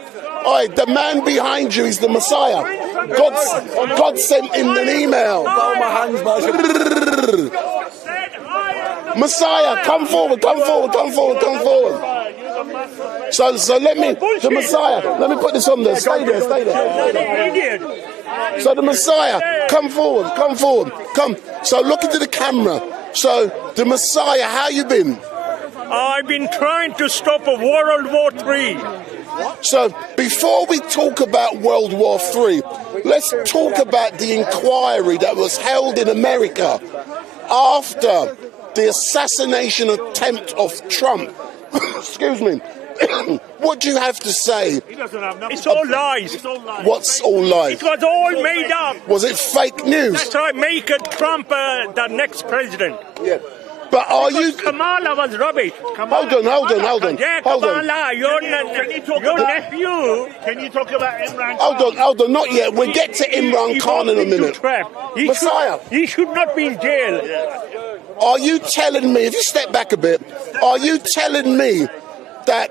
Alright, the man behind you is the Messiah. God sent him an email. Messiah, come forward. So let me put this on there. Stay there. So the Messiah, come forward. Come. So look into the camera. So the Messiah, how you been? I've been trying to stop a World War III. So before we talk about World War III, let's talk about the inquiry that was held in America after the assassination attempt of Trump. Excuse me. What do you have to say? It's all lies. What's all lies? It was all made up. Was it fake news? That's why make Trump the next president. Yeah. But are you... Kamala was rubbish. Hold on. Yeah, Kamala, your nephew. Can you talk about Imran Khan? Hold on, not yet. We'll get to Imran Khan in a minute. Messiah. He should not be in jail. Are you telling me, if you step back a bit, are you telling me that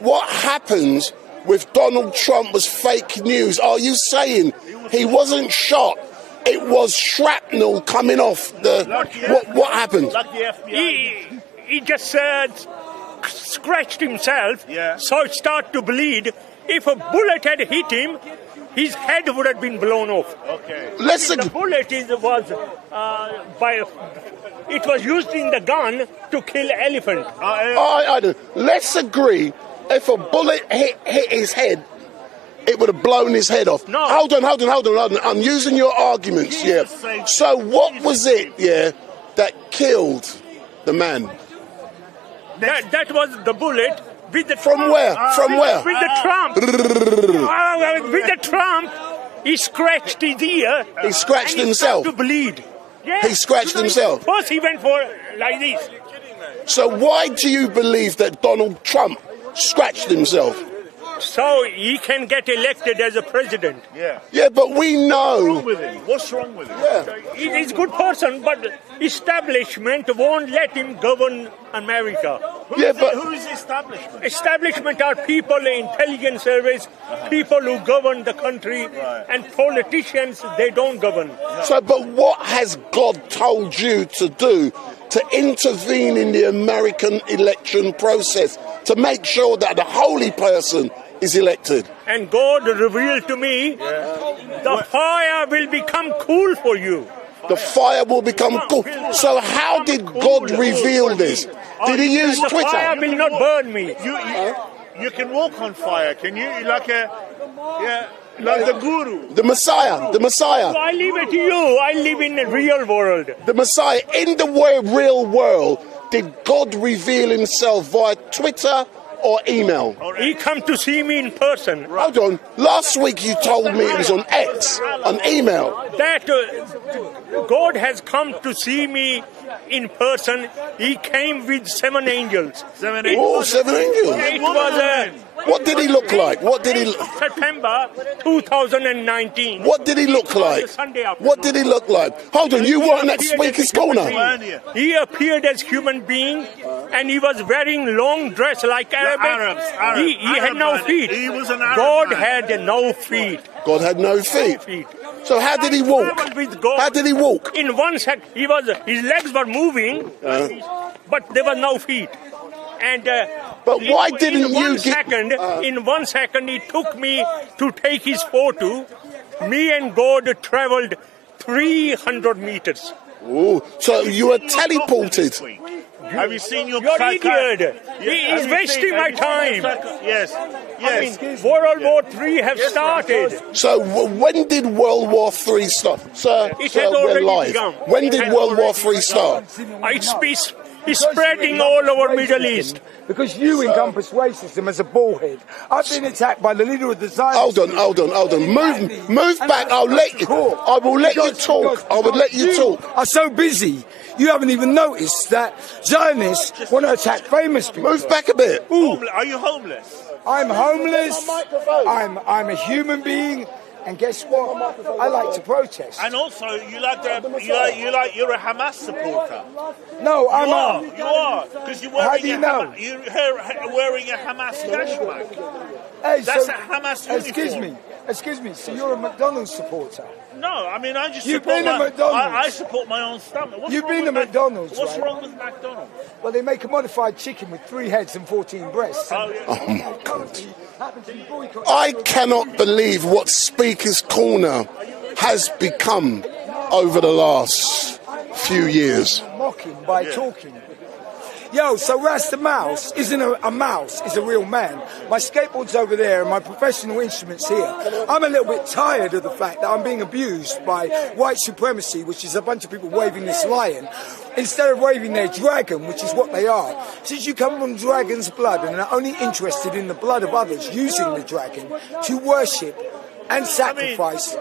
what happened with Donald Trump was fake news? Are you saying he wasn't shot? It was shrapnel coming off the... What happened? Like the FBI. He just scratched himself, so it started to bleed. If a bullet had hit him, his head would have been blown off. Okay. The bullet it was used in the gun to kill elephant. I don't. Let's agree, if a bullet hit his head, it would have blown his head off. No. Hold on. I'm using your arguments, yeah. So what was it, that killed the man? That was the bullet with the From Trump. where? From where? With the Trump. With the Trump, he scratched his ear. He scratched and he himself. started to bleed. Yes. He scratched himself. First he went for like this. So why do you believe that Donald Trump scratched himself? So he can get elected as a president. Yeah, but we know. What's wrong with him? He's a good person, but establishment won't let him govern America. Yeah, but Who is the establishment? Establishment are people in intelligence service, people who govern the country, and politicians, they don't govern. so, but what has God told you to do to intervene in the American election process to make sure that the holy person is elected? And God revealed to me, the fire will become cool for you. The fire will become cool. So how did God reveal this? Did he use The fire Twitter? will not burn me. You can walk on fire, can you? Like the guru. The Messiah. I leave it to you. I live in the real world. The Messiah. In the real world, did God reveal himself via Twitter or email? He come to see me in person. Hold on. Last week you told me it was on X, on email. That God has come to see me in person. He came with 7 angels. 7 Oh, 7 angels. It was What did he look like? September 2019. What did he look like? Sunday afternoon. What did he look like? Hold on, you weren't at Speaker's Corner. He appeared as human being, and he was wearing long dress like Arabic. He had no feet. He was an Arab God man. had no feet. God had no feet. So how did he walk? With God. How did he walk? In 1 second, his legs were moving, but there were no feet. And But why in didn't you 1 get? second? In 1 second, he took me to take his photo. Me and God traveled 300 meters. Oh, so you were teleported. Have you seen your You're idiot. He's wasting my time. Yes. I mean, World War III have started. So when did World War III start? Sir, It sir, has we're already live. begun. When It did has World War already III start? It's spreading all over Middle East. Because you encompass racism as a bullhead. I've been attacked by the leader of the Zionists. Hold on. Move back. I will let you talk. I would let you talk. Are so busy, you haven't even noticed that Zionists want to attack famous people. Move back a bit. Are you homeless? I'm homeless. I'm a human being. And guess what? I like to protest. And also, you're a Hamas supporter. No, You are, because you're wearing How do you know? You're wearing a Hamas cashback. Hey, That's a Hamas uniform. Excuse me. So you're a McDonald's supporter? No, I mean I just You've support been to McDonald's. I support my own stomach. What's You've wrong been with to McDonald's, What's right? wrong with McDonald's? Well, they make a modified chicken with 3 heads and 14 breasts. Oh, yeah. I cannot believe what Speaker's Corner has become over the last few years. Mocking by talking. Yo, so Rasta Mouse isn't a mouse, he's a real man. My skateboard's over there and my professional instrument's here. I'm a little bit tired of the fact that I'm being abused by white supremacy, which is a bunch of people waving this lion, instead of waving their dragon, which is what they are. Since you come from dragon's blood and are only interested in the blood of others, using the dragon to worship and sacrifice.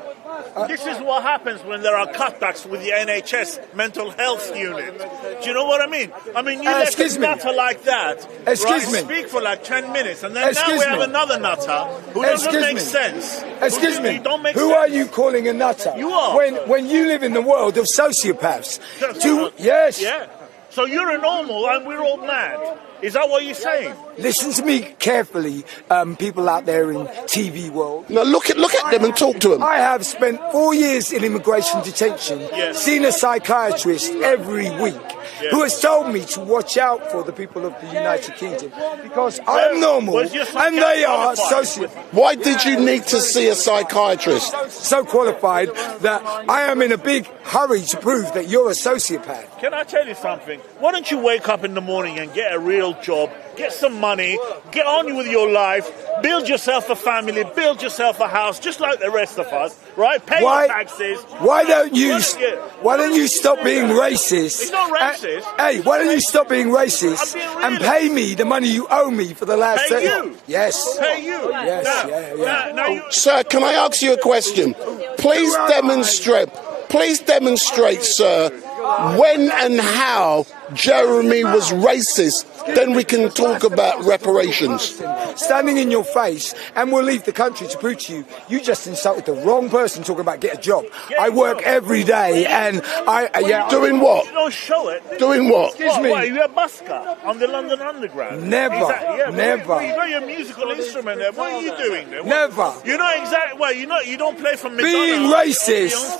This is what happens when there are cutbacks with the NHS mental health unit. Do you know what I mean? I mean, you let a nutter like that speak for like 10 minutes, and then now we have another nutter who doesn't make sense. Excuse me. Who are you calling a nutter? You are. When you live in the world of sociopaths. Yes. Yeah. So you're a normal and we're all mad. Is that what you're saying? listen to me carefully, people out there in TV world. Now look at them and talk to them. I have spent 4 years in immigration detention, seen a psychiatrist every week, who has told me to watch out for the people of the United Kingdom because I'm normal and they are sociopaths. Why did you need to see a psychiatrist? So qualified that I am in a big hurry to prove that you're a sociopath. Can I tell you something? Why don't you wake up in the morning and get a real job, get some money, get on with your life, build yourself a family, build yourself a house, just like the rest of us, right? Pay your taxes. Why don't you stop being racist? It's not racist. Hey, why don't you stop being racist and pay me the money you owe me for the last... Pay you? Yes. Pay you? Yes, Sir, can I ask you a question? Please demonstrate, sir, when and how Jeremy was racist. Then we can talk about reparations. Standing in your face, and we'll leave the country to prove to you, you just insulted the wrong person talking about get a job. I work every day, and Doing what? You don't show it. Doing what? Excuse me. What, you're a busker on the London Underground? Never. Never. Well, you got your musical instrument there. What are you doing there? Never. You know exactly. Well, you don't play from Madonna. Being racist.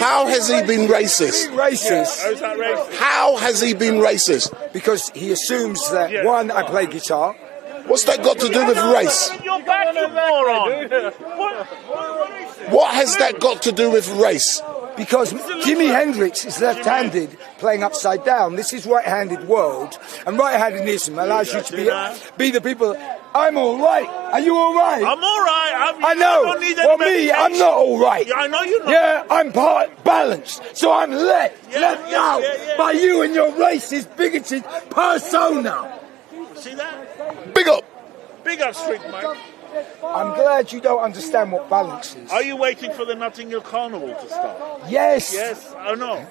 How has he been racist? Being racist. How's that racist? How has he been racist? Because he assumes that, one, I play guitar. What's that got to do with race? You're back, you moron. What has that got to do with race? Because Jimi Hendrix is left-handed, playing upside down. This is right-handed world, and right-handedism allows you to be the people. I'm all right. Are you all right? I'm all right. I know. Don't need Well, me, I'm not all right. Yeah, I know you're not. Yeah, I'm part balanced, so I'm left out by you and your racist, bigoted persona. See that? Big up. Big up, Street Mike. I'm glad you don't understand what balance is. Are you waiting for the Notting Hill Carnival to start? Yes. Yes, I know.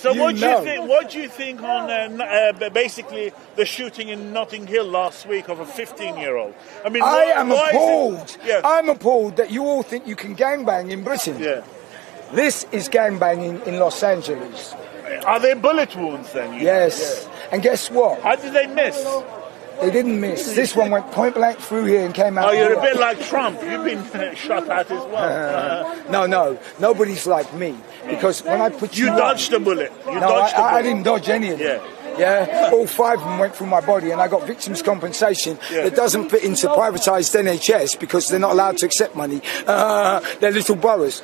So what do you think on basically the shooting in Notting Hill last week of a 15-year-old? I mean, I am appalled. Yeah. I'm appalled that you all think you can gangbang in Britain. Yeah. This is gangbanging in Los Angeles. Are there bullet wounds then? Yes. And guess what? How did they miss? They didn't miss. This one went point blank through here and came out. Oh, you're a bit like Trump. You've been shot at as well. No. Nobody's like me. Because when I put you dodged the bullet. I didn't dodge any of them. Yeah. All 5 of them went through my body, and I got victims' compensation that doesn't fit into privatised NHS because they're not allowed to accept money. They're little boroughs.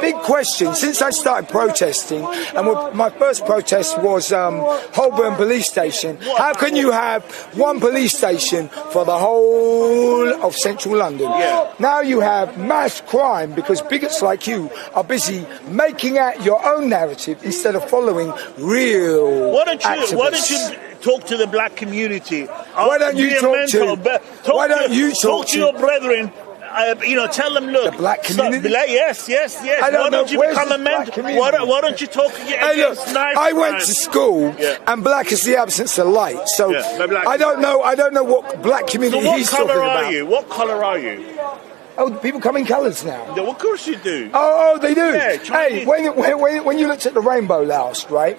Big question. Since I started protesting, and my first protest was Holborn Police Station. How can you have one police station for the whole of central London? Now you have mass crime because bigots like you are busy making out your own narrative instead of following real activists. Why don't you talk to the black community? Why don't you talk to your brethren? Tell them, look. The black community? Yes. Why don't you become a mentor? Why don't you talk against knife I went to school, and black is the absence of light. So I don't know what black community he's talking about. What colour are you? Oh, people come in colours now. Yeah, well, of course you do. Oh, they do. Yeah, hey, when you looked at the rainbow last, right?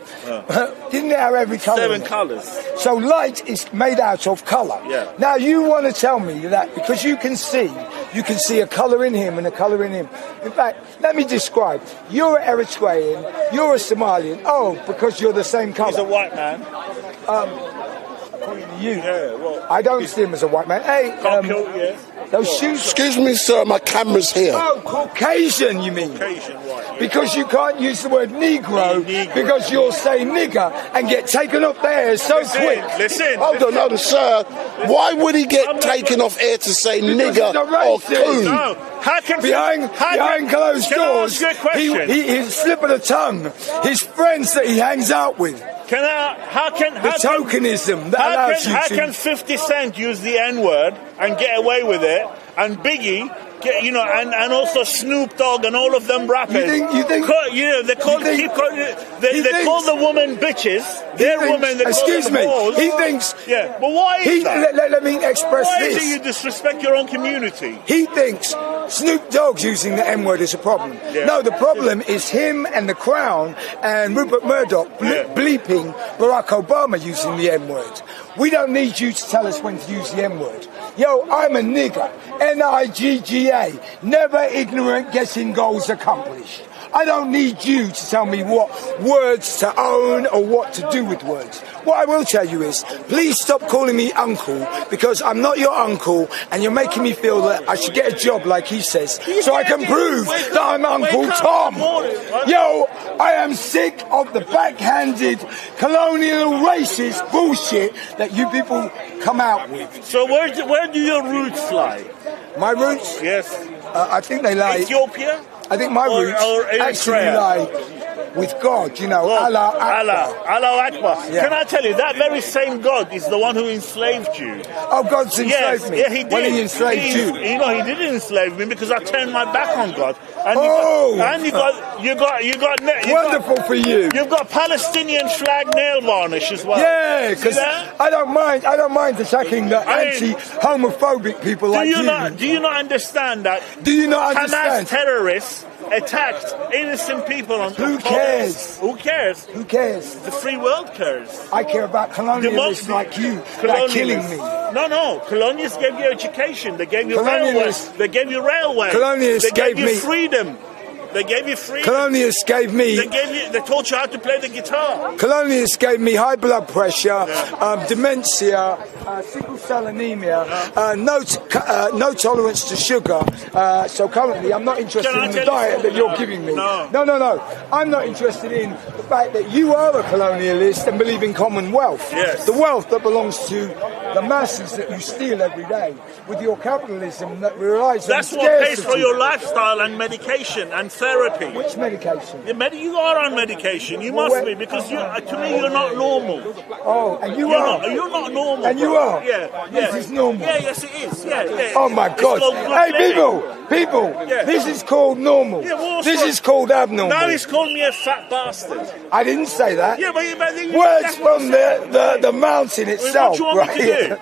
Didn't it have every colour? 7 colours. So light is made out of colour. Yeah. Now you want to tell me that because you can see a colour in him and a colour in him. In fact, let me describe. You're an Eritrean. You're a Somalian. Oh, because you're the same colour. He's a white man. According to you. Yeah, well, I don't see him as a white man. Hey, those shoes. Excuse me, sir, my camera's here. Oh, Caucasian, you mean? Caucasian, white. Because you can't use the word Negro because you'll say nigger and get taken off there so quick. Listen. Hold on, sir. Why would he get taken off air to say nigger or coon? No. Behind closed doors, he's slip of the tongue. His friends that he hangs out with. Tokenism that allows you to... How can 50 Cent use the N-word and get away with it, and Biggie, and also Snoop Dogg and all of them rappers? You think they call the woman bitches. They're women. Excuse me. He thinks. Yeah. But why is that? Let me express Why this. Why do you disrespect your own community? He thinks Snoop Dogg's using the N-word as a problem. Yeah. No, the problem is him and the Crown and Rupert Murdoch bleeping Barack Obama using the N-word. We don't need you to tell us when to use the N-word. Yo, I'm a nigger. N-I-G-G-A. Never ignorant, getting goals accomplished. I don't need you to tell me what words to own or what to do with words. What I will tell you is, please stop calling me uncle, because I'm not your uncle and you're making me feel that I should get a job like he says, so I can prove that I'm Uncle Tom. Yo, I am sick of the backhanded colonial racist bullshit that you people come out with. So where do your roots lie? My roots? Yes. I think they lie... Ethiopia? I think my roots actually lie with God, you know, Allah Akbar. Allah Akbar. Yeah. Can I tell you, that very same God is the one who enslaved you. Oh, God's enslaved me? Yeah, he did. When he enslaved you? You know, he didn't enslave me because I turned my back on God. And you got wonderful for you. You've got Palestinian flag nail varnish as well. Yeah, because I don't mind attacking the anti-homophobic people like you. Do you not understand that? Do you not understand? Hamas terrorists attacked innocent people on Who cares? Who cares? Who cares? The free world cares. I care about colonialists like you that are killing me. No. Colonialists gave you education. They gave you railways. They gave you railways. Colonialists gave you me freedom. They gave you freedom. Colonialists gave me... They taught you how to play the guitar. Colonialists gave me high blood pressure, dementia, sickle cell anemia, no tolerance to sugar. So currently I'm not interested in the diet that you're giving me. No. I'm not interested in the fact that you are a colonialist and believe in commonwealth. Yes. The wealth that belongs to the masses that you steal every day with your capitalism that relies on scarcity. That's what pays for your lifestyle and medication and therapy. Which medication? You are on medication. You must be, because to me you're not normal. Oh, and you are. You're not normal. And you are. Yeah. This is normal. Yeah, yes it is. Yeah. Oh my God! Hey, people! Yeah. This is called normal. Yeah, this is called abnormal. Now he's calling me a fat bastard. I didn't say that. Yeah, but words from the mountain itself. What do you want me to do?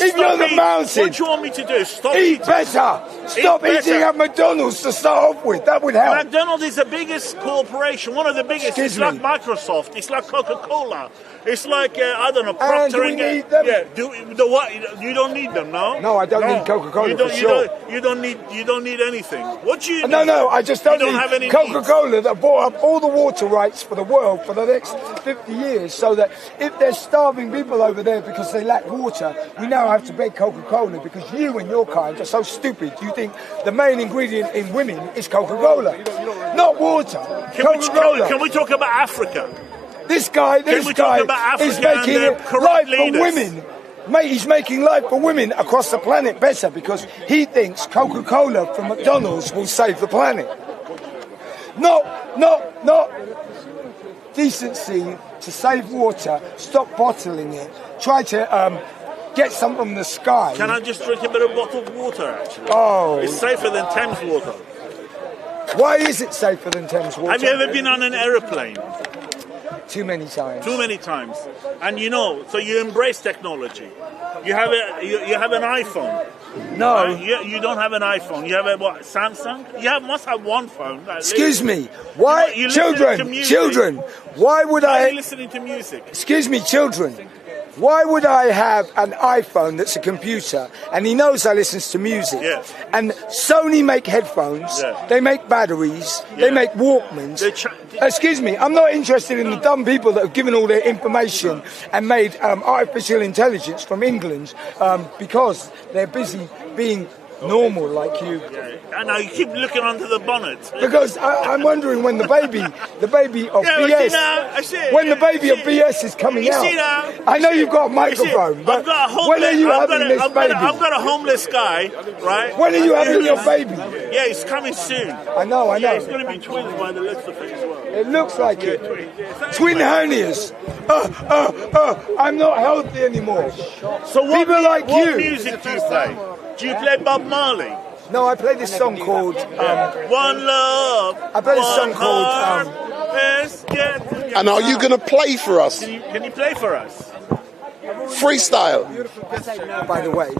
If you're the mountain, what do you want me to do? Stop eat better. Stop eating at McDonald's to start off with. That would help. McDonald's is the biggest corporation, one of the biggest. It's like Microsoft. It's like Coca-Cola. It's like I don't know, Procter and we need them. Yeah. You don't need them, no? No, I don't need Coca-Cola for sure. You don't need anything. What do you need? No, I just don't have any Coca-Cola that bought up all the water rights for the world for the next 50 years, so that if there's starving people over there because they lack water, we now have to beg Coca-Cola because you and your kind are so stupid. You think the main ingredient in women is Coca-Cola, not water. Coca-Cola. Can we talk about Africa? This guy is making life for women. Mate, he's making life for women across the planet better because he thinks Coca-Cola from McDonald's will save the planet. Not decency to save water. Stop bottling it. Try to get some from the sky. Can I just drink a bit of bottled water, actually? Oh. It's safer than Thames water. Why is it safer than Thames water? Have you ever been on an aeroplane? Too many times. Too many times. And so you embrace technology. You have an iPhone. No. You don't have an iPhone. You have a Samsung? You must have one phone. Excuse me. Why, children, why would Why are you listening to music? Excuse me, children. Why would I have an iPhone that's a computer and he knows I listen to music? Yeah. And Sony make headphones, they make batteries, they make Walkmans. Excuse me, I'm not interested in the dumb people that have given all their information and made artificial intelligence from England because they're busy being normal like you. I know, you keep looking under the bonnet. Because I'm wondering when the baby of BS, the baby of BS is coming out. I know you've got a microphone, but when are you having this baby? I've got a homeless guy, right? When are you having your baby? Yeah, it's coming soon. I know. Yeah, it's going to be twins by the looks of it as well. It looks like it. Twin hernias. I'm not healthy anymore. So people like you. What music do you play? Do you play Bob Marley? No, I play this song called One Love. I play this song called And are you going to play for us? Can you play for us? Freestyle. By the way,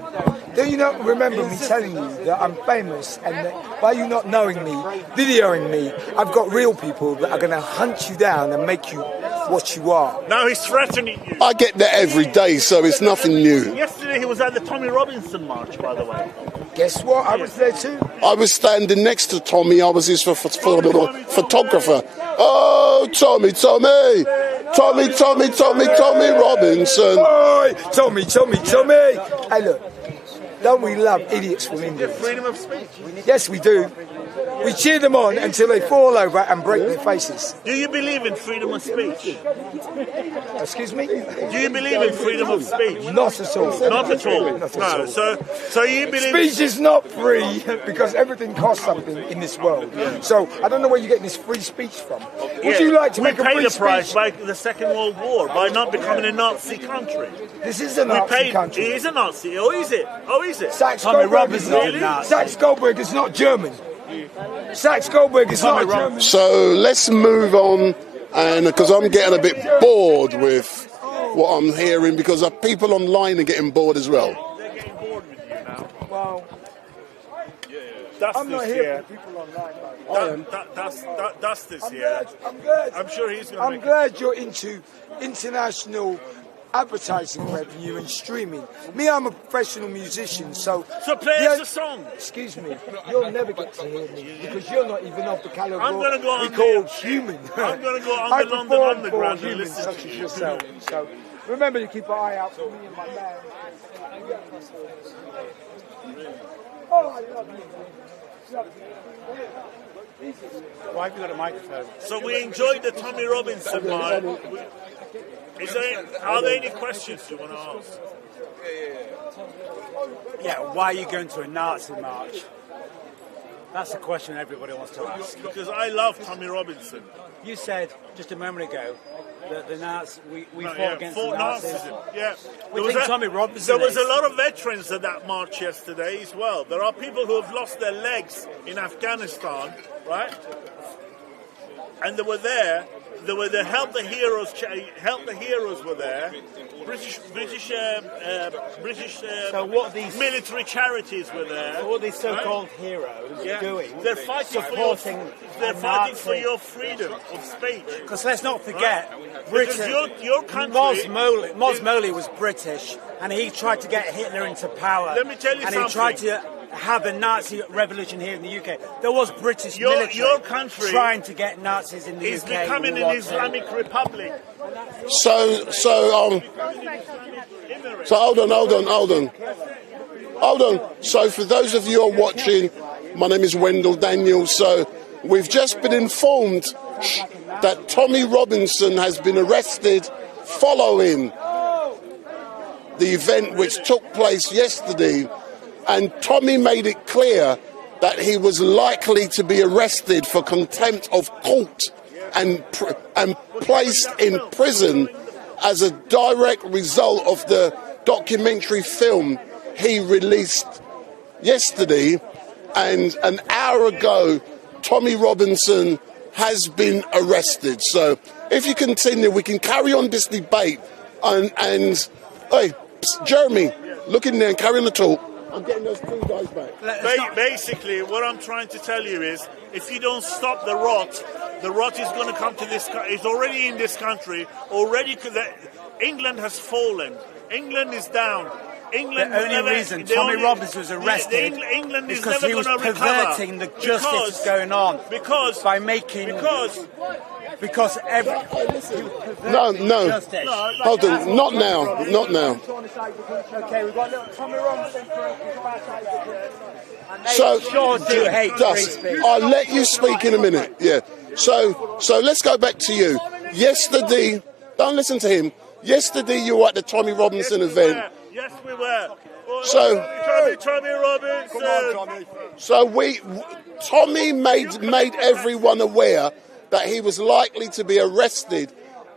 do you not remember me telling you that I'm famous and that by you not knowing me, videoing me, I've got real people that are going to hunt you down and make you what you are? Now he's threatening you. I get that every day, so it's nothing new. Yesterday he was at the Tommy Robinson march, by the way. Guess what? I was there too. I was standing next to Tommy. I was his photographer. Oh, Tommy Robinson. Oi, Tommy. Hey, look. Don't we love idiots from England? Freedom of speech. Yes, we do. We cheer them on until they fall over and break their faces. Do you believe in freedom of speech? Excuse me? Do you believe in freedom of speech? Not at all. Not at all. Not at No. all. So you believe Speech is not free because everything costs something in this world. So I don't know where you're getting this free speech from. Would you like to make a we free paid the price speech? by the Second World War by not becoming a Nazi country. This is a Nazi country. It is a Nazi. Oh, is it? Saxe Goldberg is not. Saxe Goldberg is not German. Saxe Goldberg is not German. So let's move on, and because I'm getting a bit bored with what I'm hearing, because people online are getting bored as well. They're getting bored with you now. Well, Dust I'm not is here here. for people online. Dust is here. I'm glad. I'm sure he's going to I'm make glad you're into international advertising revenue and streaming. Me, I'm a professional musician, so... So play us a song. Excuse me, you'll never get to hear me because you're not even of the caliber I'm gonna go we on call the- human. I'm gonna go on I the London perform Underground for and humans listen such to as you. yourself. So remember to keep an eye out for me and my man. Oh, I love you. Why have you got a microphone? So we enjoyed the Tommy Robinson march. Are there any questions you want to ask? Yeah, why are you going to a Nazi march? That's the question everybody wants to ask. Because I love Tommy Robinson. You said just a moment ago that the Nazis, we No, fought against the Nazis. Nazism. Yeah. We think Tommy Robinson There was is. a lot of veterans at that march yesterday as well. There are people who have lost their legs in Afghanistan, right? And they were there. There were the Help the Heroes. Help the Heroes were there. British So what these military charities were there. So what these so-called heroes Yeah. doing? They're fighting supporting they're a fighting for Nazi. your freedom of speech. Because let's not forget, Because Britain. your country. Mos Mowley was British, and he tried to get Hitler into power. Let me tell you and something. he tried to have a Nazi revolution here in the UK. There was British military your country trying to get Nazis in the is UK. becoming an Islamic republic. So hold on. So for those of you who are watching, my name is Wendell Daniels. So we've just been informed that Tommy Robinson has been arrested following the event which took place yesterday, and Tommy made it clear that he was likely to be arrested for contempt of court and placed in prison as a direct result of the documentary film he released yesterday. And an hour ago, Tommy Robinson has been arrested. So if you continue, we can carry on this debate. And hey, Jeremy, look in there and carry on the talk. I'm getting those two guys back. Basically, what I'm trying to tell you is, if you don't stop the rot is going to come to this. It's already in this country. Already, England has fallen. England is down. England. The only reason Tommy Robinson was arrested England is because never he was going to perverting the justice that's going on. By making. Because every. No. Justice. Hold on. Not now. Okay, we've got little Tommy Robinson. So, sure do hate free Dust, speech. I'll let you speak in a minute. Yeah. So let's go back to you. Yesterday, don't listen to him. Yesterday you were at the Tommy Robinson event. Yes, we were. So, Tommy Robinson. Come on, Tommy. So Tommy made everyone aware that he was likely to be arrested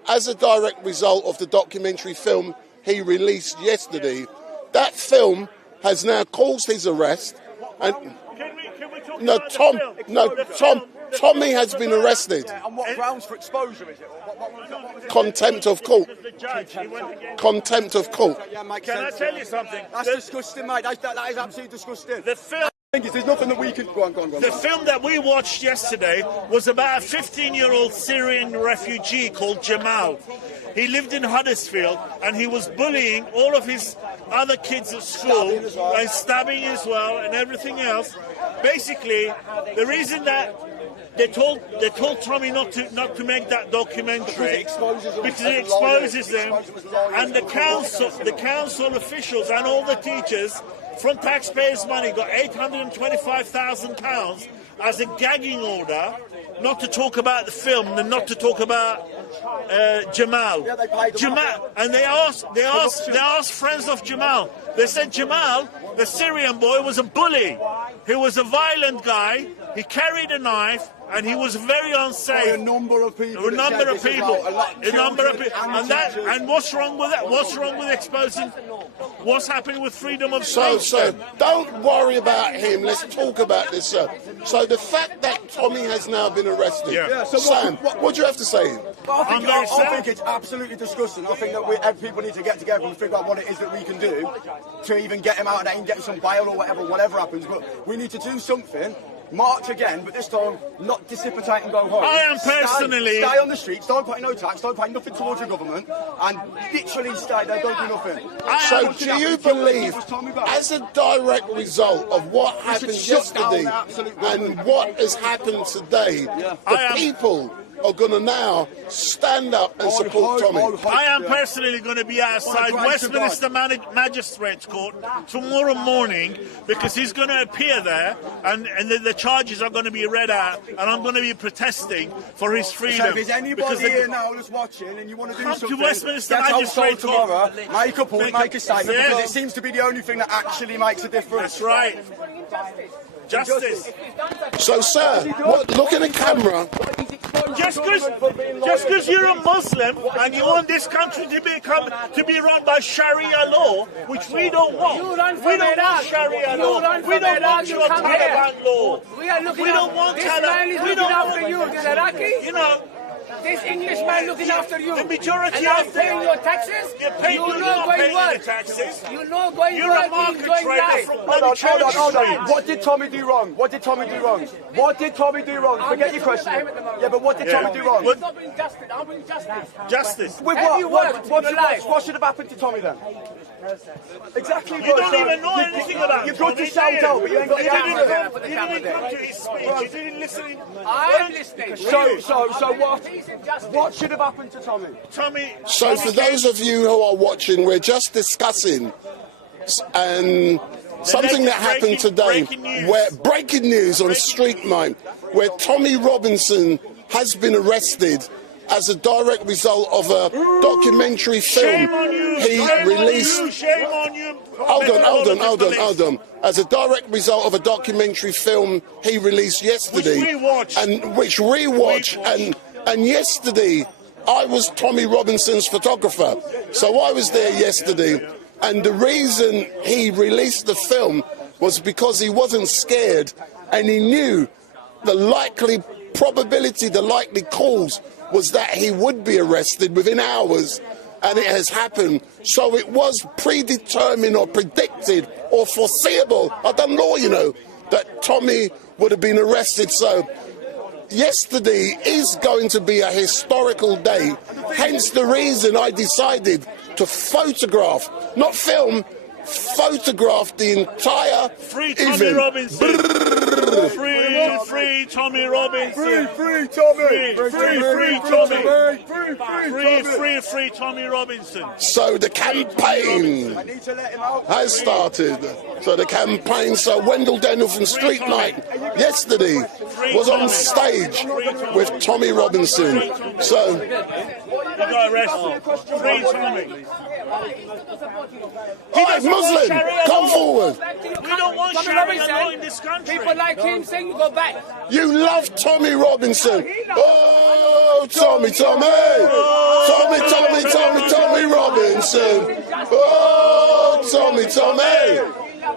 as a direct result of the documentary film he released yesterday. That film has now caused his arrest. And Can we talk no, about Tom, the film? no, The Tom, film. Tommy has been arrested. On what grounds for exposure is it? What was it? Contempt of court. The judge, he went against. Contempt of court. Yeah, makes Can I sense. tell you something? That's disgusting, mate. That is absolutely disgusting. The film. There's nothing that we can... Go on. The film that we watched yesterday was about a 15-year-old Syrian refugee called Jamal. He lived in Huddersfield and he was bullying all of his other kids at school and stabbing as well and everything else. Basically, the reason that they told Tommy not to make that documentary because it exposes them, and the council officials and all the teachers from taxpayers' money got £825,000 as a gagging order not to talk about the film and not to talk about Jamal. And they asked friends of Jamal. They said Jamal, the Syrian boy, was a bully. He was a violent guy. He carried a knife. And he was very unsafe. A number of people. And what's wrong with that? What's wrong with exposing what's happening with freedom of speech? So don't worry about him. Let's talk about this, sir. So the fact that Tommy has now been arrested. Yeah. So Sam, what do you have to say? I think it's absolutely disgusting. I think that people need to get together and figure out what it is that we can do to even get him out of there and get some bail or whatever happens. But we need to do something. March again, but this time not dissipate and go home. I am personally... Stay on the streets, don't pay no tax, don't pay nothing towards your government, and literally stay there, don't do nothing. So do you believe, as a direct result of what happened yesterday and what has happened today, the people are going to now stand up and support Tommy? I am personally going to be outside Westminster Magistrates Court tomorrow morning because he's going to appear there and the charges are going to be read out and I'm going to be protesting for his freedom. So if there's anybody here now that's watching and you want to do something, to Westminster get Magistrates outside tomorrow, Court. make a point, make a statement, because it seems to be the only thing that actually makes a difference. That's right. Justice. So, sir, look at the camera. Just because you're a Muslim and you want this country to be run by Sharia law, which we don't want. We don't want Sharia law. We don't want your Taliban law. We don't want Taliban. We don't want you, this Iraqi. You know. This Englishman looking after you. The majority and of paying your taxes. You're not paying the taxes. You know going You're a market trader from Hold on. What did Tommy do wrong? What did Tommy do wrong? Forget your question. Yeah, but what did Tommy do wrong? Stop bringing justice. I'm bringing justice. Justice. With what should have happened to Tommy then? Exactly. You don't even know anything about You've got to shout out, but you ain't got the answer. You didn't come to his speech. You didn't listen. I'm listening. So what should have happened to Tommy? So for those of you who are watching, we're just discussing and something that happened today, where breaking news on Street Mind, where Tommy Robinson has been arrested as a direct result of a documentary film he released. Shame on you. Hold on. As a direct result of a documentary film he released yesterday, which we watched, and yesterday I was Tommy Robinson's photographer, so I was there yesterday, and the reason he released the film was because he wasn't scared, and he knew the likely probability, the likely cause was that he would be arrested within hours, and it has happened. So it was predetermined or predicted or foreseeable, I don't know, that Tommy would have been arrested. So yesterday is going to be a historical day, hence the reason I decided to photograph, not film, photograph the entire Free Tommy event. Robinson. Free Tommy Robinson. Free Tommy. Free Tommy Robinson. So the campaign has started. So Wendell Daniel from Street Night yesterday was on stage with Tommy Robinson. So he got arrested. Free Tommy. He's Muslim. Come forward. We don't want Sharia law in this country. People like him saying go back. You love Tommy Robinson. Oh, Tommy Robinson. Oh, Tommy.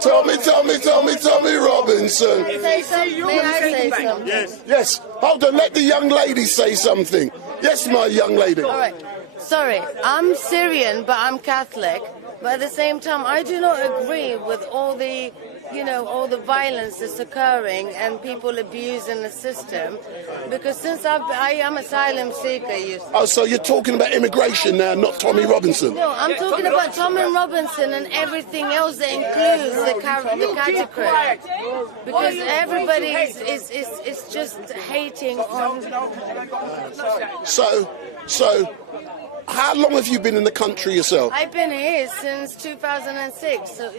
Tommy Robinson. May I say something? Yes. Hold on, let the young lady say something. Yes, my young lady. All right. Sorry, I'm Syrian, but I'm Catholic. But at the same time, I do not agree with all the, all the violence that's occurring and people abusing the system. Because since I am asylum seeker, Oh, so you're talking about immigration now, not Tommy Robinson? No, I'm talking about Tommy Robinson and everything else that includes the category. Because everybody is just hating on... So, how long have you been in the country yourself? I've been here since 2006. So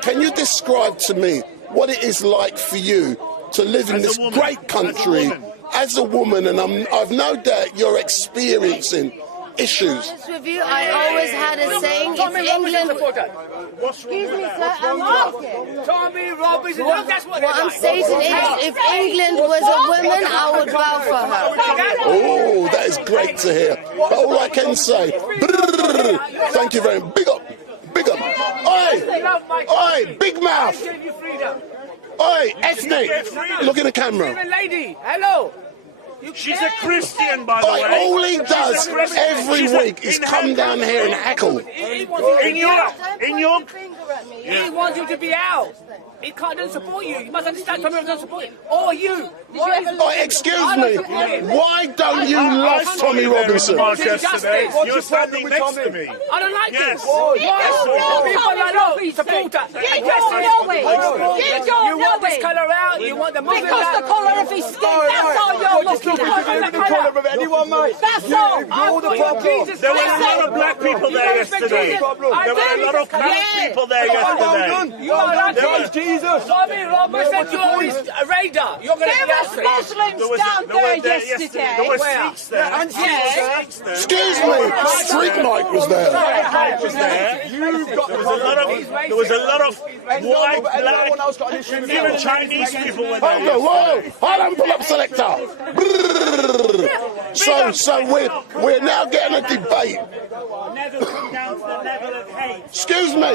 can you describe to me what it is like for you to live in this great country as a woman? And I've no doubt you're experiencing issues. To be honest with you, I always had a saying, if England... Excuse me, sir, I'm asking. Tommy Robinson, that's what I'm saying is, if England was a woman, I would bow for her. Oh, that is great to hear. But all I can say, thank you very much. Big up. Oi, big mouth. Oi, ethnic. Look in the camera. Lady, hello. She's a Christian, by the way. All he does every week is come down here and heckle. He wants you to be out. He doesn't support you. You must understand, Tommy doesn't support you. Or you. Excuse me. Why don't you love Tommy Robinson? You're standing next to me. I don't like this. You want this colour out. You want the Muslim Because the colour of his skin. That's all you're looking at. The colour of anyone, mate. That's all. There were a lot of black people there yesterday. There were a lot of black people there yesterday. You are like Jesus. Tommy Robinson, you're a radar. You're going to There was Muslims down there yesterday. There were Sikhs there. Excuse me, Street Mike was there. There was a lot of white, black, even Chinese people were there. Hold on, pull up selector. So we're now getting a debate. Never come down to the level of hate. Excuse me,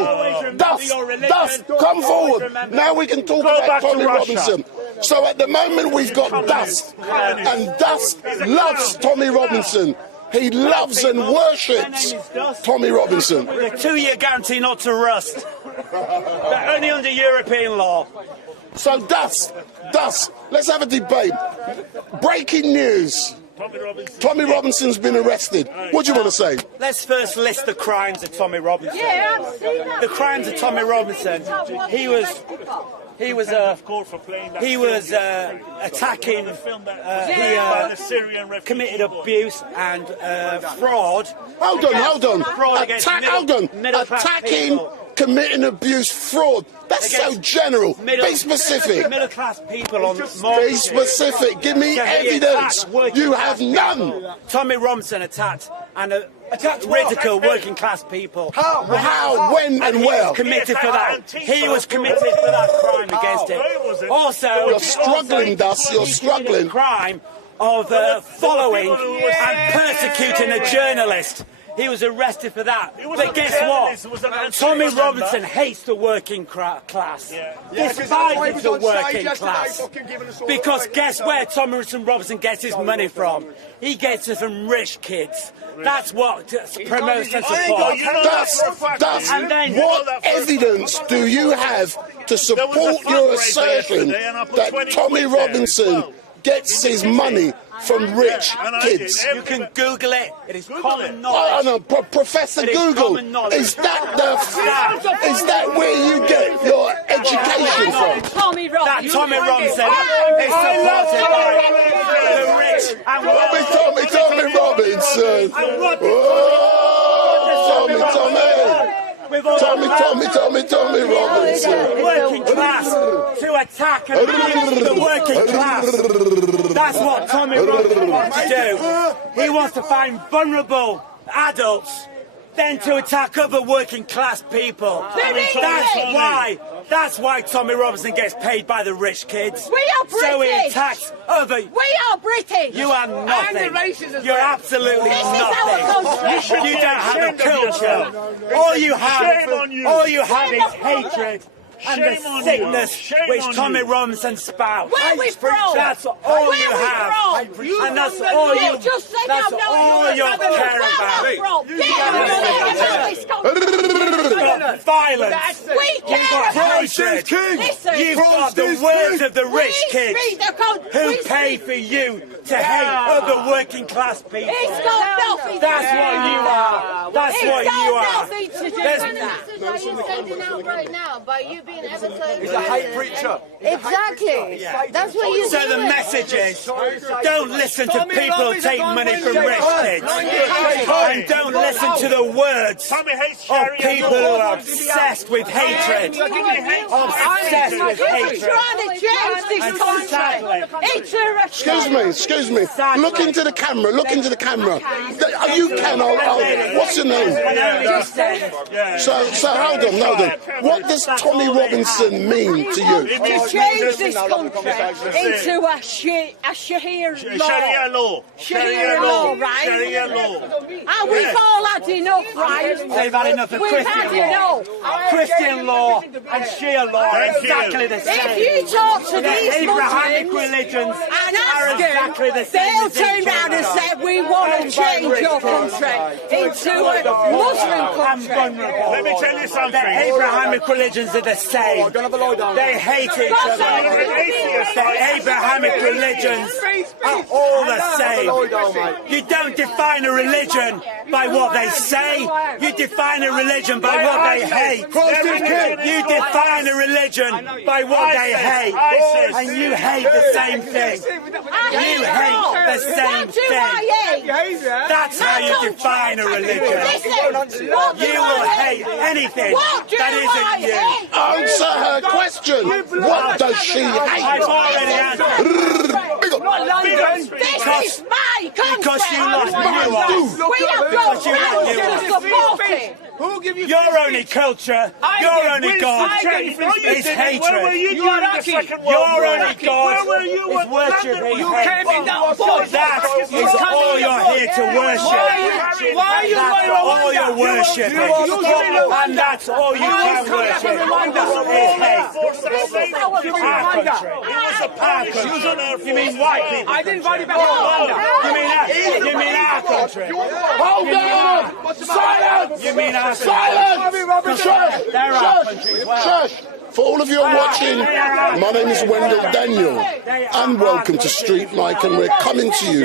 Dust, come forward. Now we can talk about Tommy Robinson. So at the moment we've got Dust, and Dust loves Tommy Robinson. He loves and worships Tommy Robinson. With a 2-year guarantee not to rust. But only under European law. So Dust, let's have a debate. Breaking news. Tommy Robinson's been arrested. What do you want to say? Let's first list the crimes of Tommy Robinson. Yeah, I've seen that. The crimes of Tommy Robinson. He was attacking. He committed abuse and fraud. Hold on. Attacking, committing abuse, fraud. That's so general. Be specific. Middle class people on Be specific. Give me evidence. You have none. Tommy Robinson attacked ridiculed working class people. How? When and where? Committed for that. He was committed for that crime against it. Also, you're struggling, Dust. You're struggling. Crime of following and persecuting a journalist. He was arrested for that. But guess what? Tommy Robinson hates the working class. Despises the working class. Because guess where Tommy Robinson gets his money from? He gets it from rich kids. That's what promotes and supports. What evidence do you have to support your assertion that Tommy Robinson gets his money from rich kids? You can Google it. It is common knowledge. Professor Google. Is that where you get your education from? Tommy Robinson. That Tommy Robinson is supported by the rich and Tommy Robinson. Tommy Robinson. Working class to attack and abuse the working class. That's what Tommy Robinson wants to do. He wants to find vulnerable adults, then to attack other working class people. That's why Tommy Robinson gets paid by the rich kids. We are British. So he attacks other. We are British. You are nothing. You're absolutely this nothing. Is our You don't have a culture. All you have is hatred and the sickness which Tommy Robinson spouts. Where are we from? That's all you have. And that's all you care about. Violence. You've got hatred. You've got the words of the rich kids who pay for you to hate other working class people. That's what you are. That's what you are. The message you're sending out right now by you being advertised. He's a hate preacher. Exactly. That's what you're So doing. the message is, don't listen to people who take money from rich kids. And don't listen to the words of people who are obsessed with hatred. Obsessed with hatred. Excuse me. Look into the camera. You can. What's your name? So hold on. What does Tommy Robinson mean to you? To change this country into a Sharia law. Sharia law, right? Sharia law. And we've all had enough, right? They've had enough of Christian law. Christian law and Shia law are exactly the same. If you talk to The these Abrahamic Muslims religions and are ask exactly the them, same. they'll turn round and say, we want to change your country into a Muslim country. Let me tell you something. The Abrahamic religions are the same. They hate each other. The Abrahamic religions are all the same. You don't define a religion by what they say. You define a religion by what they hate. You define a religion by what they hate. And you hate the same thing. You hate the same thing. That's how you define a religion. You will hate anything that isn't you. Answer her question. What does she hate? I've already answered. This is my country. Because you lost you We have got to support it. Your only culture, your only God is hatred. Where were you during the Second World Your War? only God Where were you is worshipping You hate. came in that boat. That is all you're here to worship. Why are you That's all you're worshipping. And that's all you can worship. Is hate. Our country. Our country. You mean white people? I didn't invite you back to Rwanda. You mean our country? Hold on! Silence! You mean our Silence! Shush! For all of you watching, my name is Wendell Daniel, and welcome to Street Mike, and we're coming to you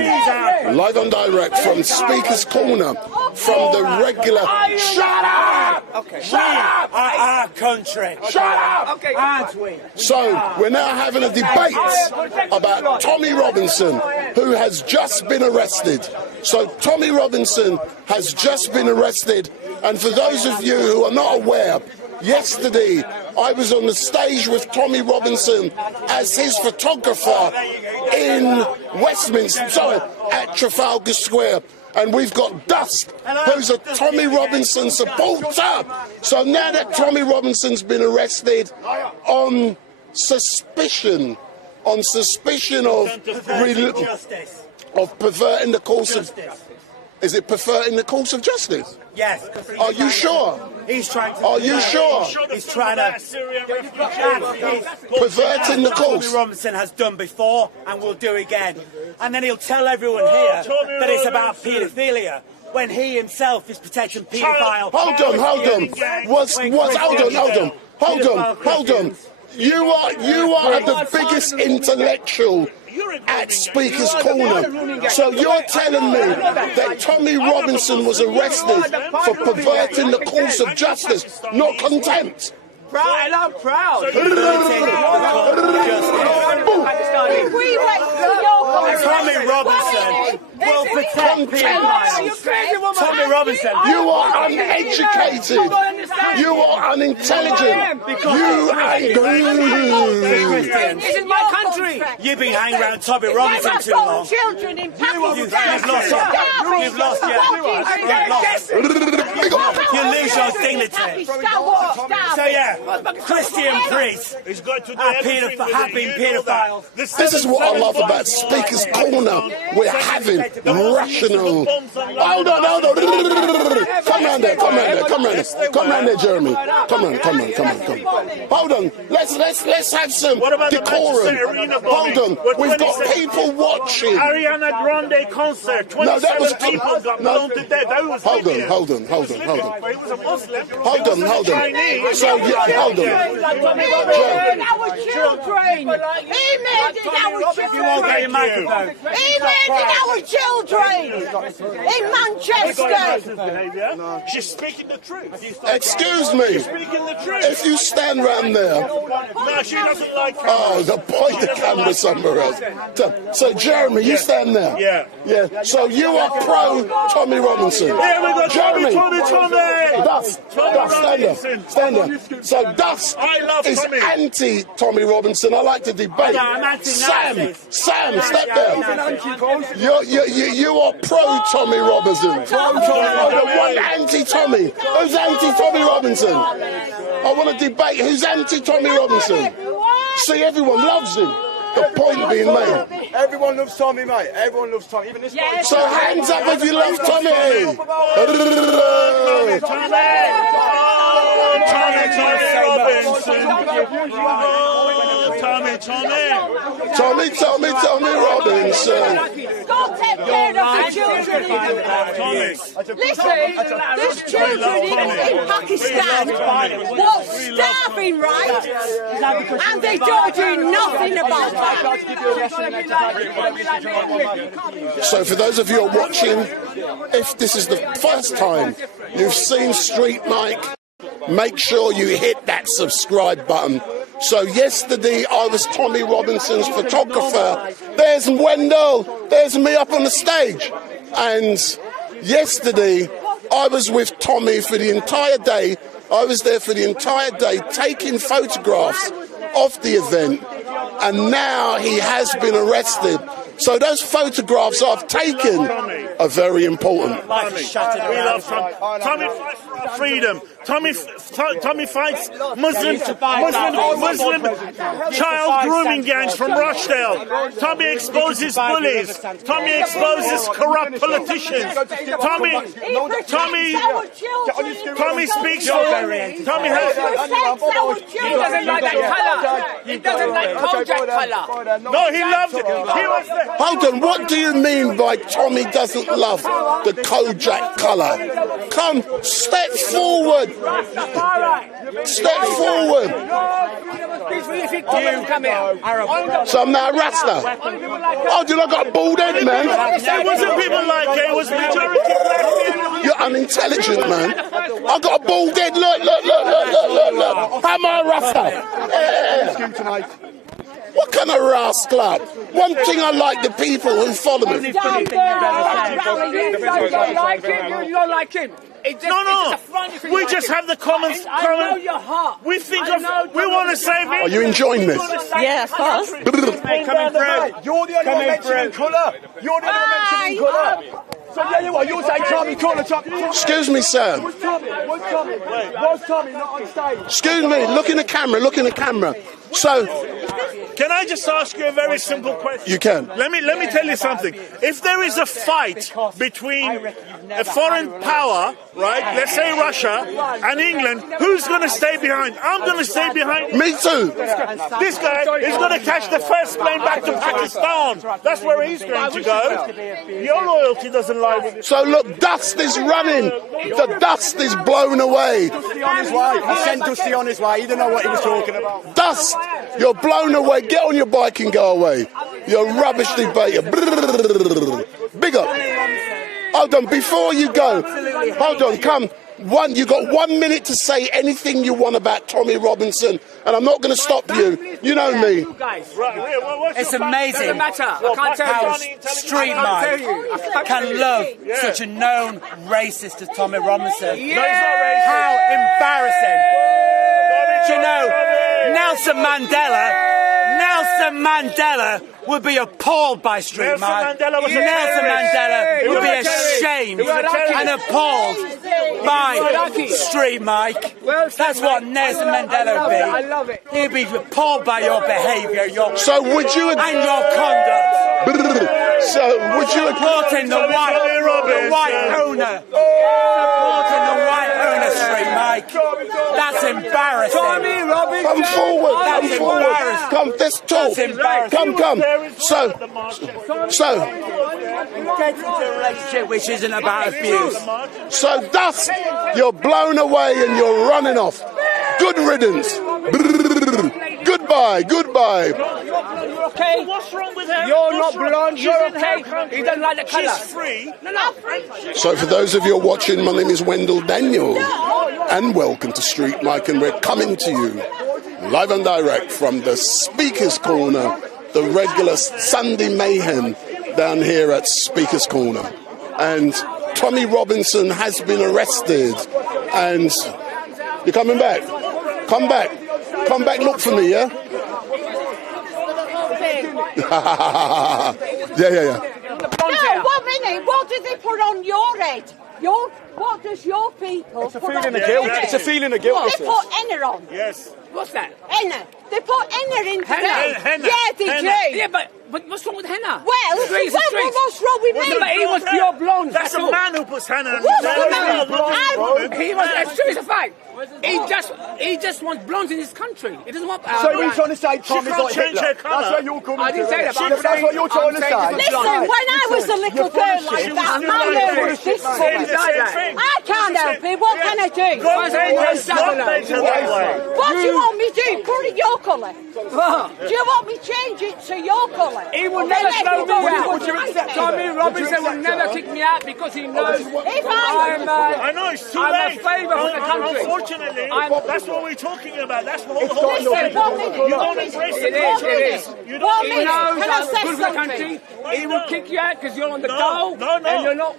live and direct from Speaker's Corner, from the regular... Shut up! Shut up! Our country. Shut up! Aren't we? So, we're now having a debate about Tommy Robinson, who has just been arrested. So, Tommy Robinson has just been arrested, and for those of you who are not aware, yesterday I was on the stage with Tommy Robinson as his photographer in Westminster, at Trafalgar Square. And we've got Dust, who's a Tommy Robinson supporter. So now that Tommy Robinson's been arrested on suspicion of perverting the course of... Is it perverting the course of justice? Yes. Are you sure? He's trying to... Are you sure? He's trying to... Perverting the course. Tommy Robinson has done before and will do again. And then he'll tell everyone here that it's about paedophilia, when he himself is protecting paedophile. Hold on. You are the biggest intellectual at Speaker's Corner. So you're telling me that Tommy Robinson was arrested for perverting the course of justice, not contempt? Proud, I'm proud. Tommy Robinson will protect people. Tommy Robinson. You are uneducated. You are unintelligent. You ain't... This is my country. country. You've been hanging around Tommy Robinson too long. Children in Pakistan. You've lost you lose your dignity. So yeah, Christian priests have been paedophiles. This is what I love about Speaker's Corner. We're having rational. Hold on. Come round there, Jeremy. Come on. Hold on. Let's have some decorum. Hold on. We've got people watching. Ariana Grande concert. 27 people got blown to death. Hold on. He was a Muslim. Hold on. So, hold on. Our children. He made it our children. He made it our children. In Manchester. She's speaking the truth. Excuse me. She's speaking the truth. If you stand round there. No, she doesn't like her. Oh, point the camera somewhere else. So, Jeremy, you stand there. Yeah. So you are pro Tommy Robinson. Yeah, we got Jeremy. Tommy. Duff, stand there. So Duff is anti-Tommy Robinson. I like to debate. Sam, step there. You are pro-Tommy Robinson. One anti-Tommy. Who's anti-Tommy Robinson? I want to debate who's anti-Tommy Robinson. See, everyone loves him. The point being made. Everyone loves Tommy, mate. Everyone loves Tommy. Even this. So hands up if you love Tommy. Tommy Robinson. God take care of the children. Listen, there's children in Pakistan were starving, right? And they don't do nothing about that. So for those of you who are watching, if this is the first time you've seen Street Mike, make sure you hit that subscribe button. So yesterday I was Tommy Robinson's photographer. There's Wendell, there's me up on the stage. And yesterday I was with Tommy for the entire day. I was there for the entire day taking photographs of the event. And now he has been arrested. So those photographs I've taken are very important. We love Tommy. Tommy fights for freedom. Tommy fights Muslim child grooming gangs from Rochdale. Tommy exposes bullies. Tommy exposes corrupt politicians. Tommy speaks for. Tommy has. He doesn't like that colour. He doesn't like Kojak colour. No, he loves it. He was there. Hold on, what do you mean by Tommy doesn't love the Kojak colour? Come, step forward. Step forward. So I'm now a Rasta. Oh, did I got a bald head, man? It wasn't people like it. It was majority black people. You're unintelligent, man. I got a bald head. Look. I'm a Rasta. What kind of rascal? One thing I like the people who follow me. You don't like him. No. We just have the common. I know your heart. We think of. We want to save it. Are you enjoying this? Yeah, of course. Coming through. You're the only one mentioning colour. You're the only one mentioning colour. So yeah, you are. You're saying Tommy, colour. Excuse me, sir. Was Tommy not on stage? Excuse me. Look in the camera. So. Can I just ask you a very simple question? You can. Let me tell you something. If there is a fight between a foreign power, right, let's say Russia, and England, who's going to stay behind? I'm going to stay behind. Me too. This guy is going to catch the first plane back to Pakistan. That's where he's going to go. Your loyalty doesn't lie with it. So look, dust is running. The dust is blown away. Dusty on his way. He sent Dusty on his way. He didn't know what he was talking about. Dust, you're blown away. Get on your bike and go away. You're a rubbish debater. Big up. Hold on, before you go. Hold on, come. You got 1 minute to say anything you want about Tommy Robinson, and I'm not going to stop you. You know me. It's amazing how Street Mike can love such a known racist as Tommy Robinson. How embarrassing. Do you know, Nelson Mandela Nelson Mandela would be appalled by Street Mike. Mandela was a Nelson terrorist. Mandela He would was be a terrorist. ashamed He was a terrorist. and appalled by Street Mike. That's what Nelson Mandela would be. I love it. He'd be appalled by your behaviour, So would you and your conduct. So would you Supporting the white owner. Supporting the white owner, Street Mike. That's embarrassing. come forward? That's Come forward. embarrassing. Come, let's talk. That's embarrassing. Come. So. Get into a relationship which isn't about abuse. So thus, you're blown away and you're running off. Good riddance. Brrr. Goodbye. You're okay. What's wrong with her? You're not blonde. She's You're in okay. her country. He doesn't like the colour. She's free. No. So for those of you watching, my name is Wendell Daniel, and welcome to Street Mike, and we're coming to you live and direct from the Speaker's Corner, the regular Sunday mayhem down here at Speaker's Corner. And Tommy Robinson has been arrested, and you're coming back. Come back, look for me, yeah? yeah. No, 1 minute. What do they put on your head? What does your people It's a put feeling on of guilt. their head? It's a feeling of guilt. They put henna on. Yes. What's that? Henna. They put henna in today. Henna. Yeah, they do. Yeah, but what's wrong with henna? Well, Streets. what's wrong with me? But he was pure blonde. That's a man who puts henna on What's his the head. He was. It's true. It's a fact. He just wants blondes in his country. He doesn't want. So you're trying to say Tommy's can't like change Hitler? her colour. That's what you're coming I to. didn't say that, but Yeah, that's what you're trying to say. Listen, when I was a little girl like that, my hair was this colour. I can't help it. What can I do? What do you want me to do? Put it your colour. Do you want me to change it to your colour? He will never throw me out. Would you accept Tommy Robinson will never kick me out because he knows I know it's too I'm late. a favour for the country. Unfortunately, that's what we're talking about. That's what It's the whole got your thing. people. You don't embrace It is. You He don't minute. knows Can I I'm say good for the something? country. He will kick you out because you're on the No, goal. no. And you're not.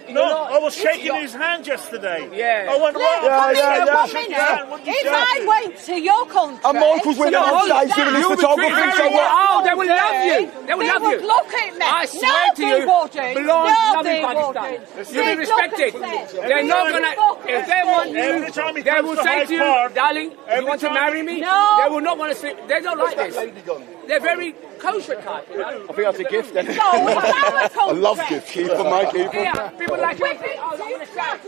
I was shaking his hand yesterday. Yeah. I went, Look, one Shake his minute. hand. What did you If say? I went to your country, And Michael's winning on stage doing his photography, so what? Oh, they will love you. They will they love would you. look at me. I swear no, to they you, wouldn't. blondes No, love they in Pakistan. wouldn't. You'll be They'd respected. look and say, They're not gonna. If they want Every time he you, they comes will to say Hyde to you, Park, darling, you every want to time marry he- me? No. They will not want to sleep. They don't like this. They're very kosher type. You know? I think that's a gift then. No, I I love gift keeper, Mike. Here, people like you. Oh, they want to shag.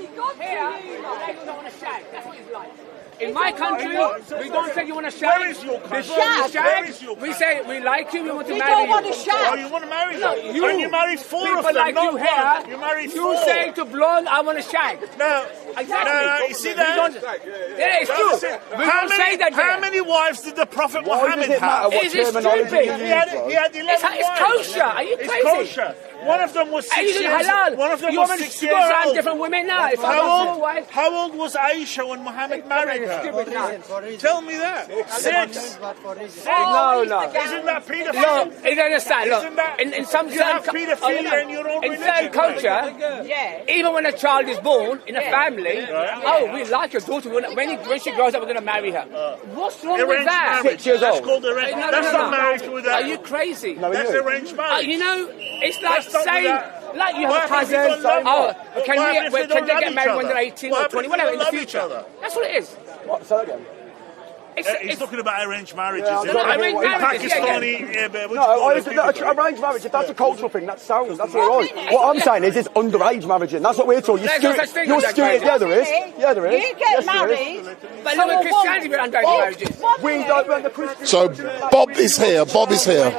Here, they don't want to shag. That's what it's like. In my country, we don't say you want to shag. Where is your country? Before we Where shag, is your we say we like you, we want to We marry don't you. want to shag. Oh, you want to marry No, them? you. And you marry four People of them, like not you one. here. You marry You four. say to blonde, I want to shag. No. Exactly. No, you see We that? don't- Yeah, it's true. We don't say that How there. many wives did the Prophet Why Muhammad does it matter have? what Is it terminology stupid? you He had use? 11 It's wives. kosher. Are you It's crazy? kosher. One of them was 6 And you do years halal. One of them You was want me 6 to years go around old. different women now? If I got four wives. How old was Aisha when Muhammad married her? Stupid now. Tell me that. 6. No. Isn't that paedophilia? No, you don't understand. Look, Isn't that- in some you have certain paedophilia in your own in religion, certain culture, even when a child is born in a family, oh, we like your daughter. When she grows up, we're going to marry her. What's wrong with Arranged that? marriage. 6 years That's old. called arranged. No, That's no. not marriage with Are that. you crazy? That's arranged marriage. You know, it's like That's not saying, with like you What have a happens if cousin. they don't love Oh, can What happens if they they don't love get each married when other? they're 18 What or happens 20, if whatever, they in the don't love each future? other? That's what it is. What? Say that again. He's talking about arranged marriages. Yeah, isn't no, it? arranged marriages, Pakistani. But Arranged marriage, if that's a cultural thing, that's sound, that's all right. What I'm saying is it's underage marriage, and that's what we're talking. There's no such thing You're as skewing. underage. Yeah, there is. Yeah, there is. You get Yes, there is. married. But look at Christianity with underage marriages. We don't want the Christians. So Bob is here. Bob is here.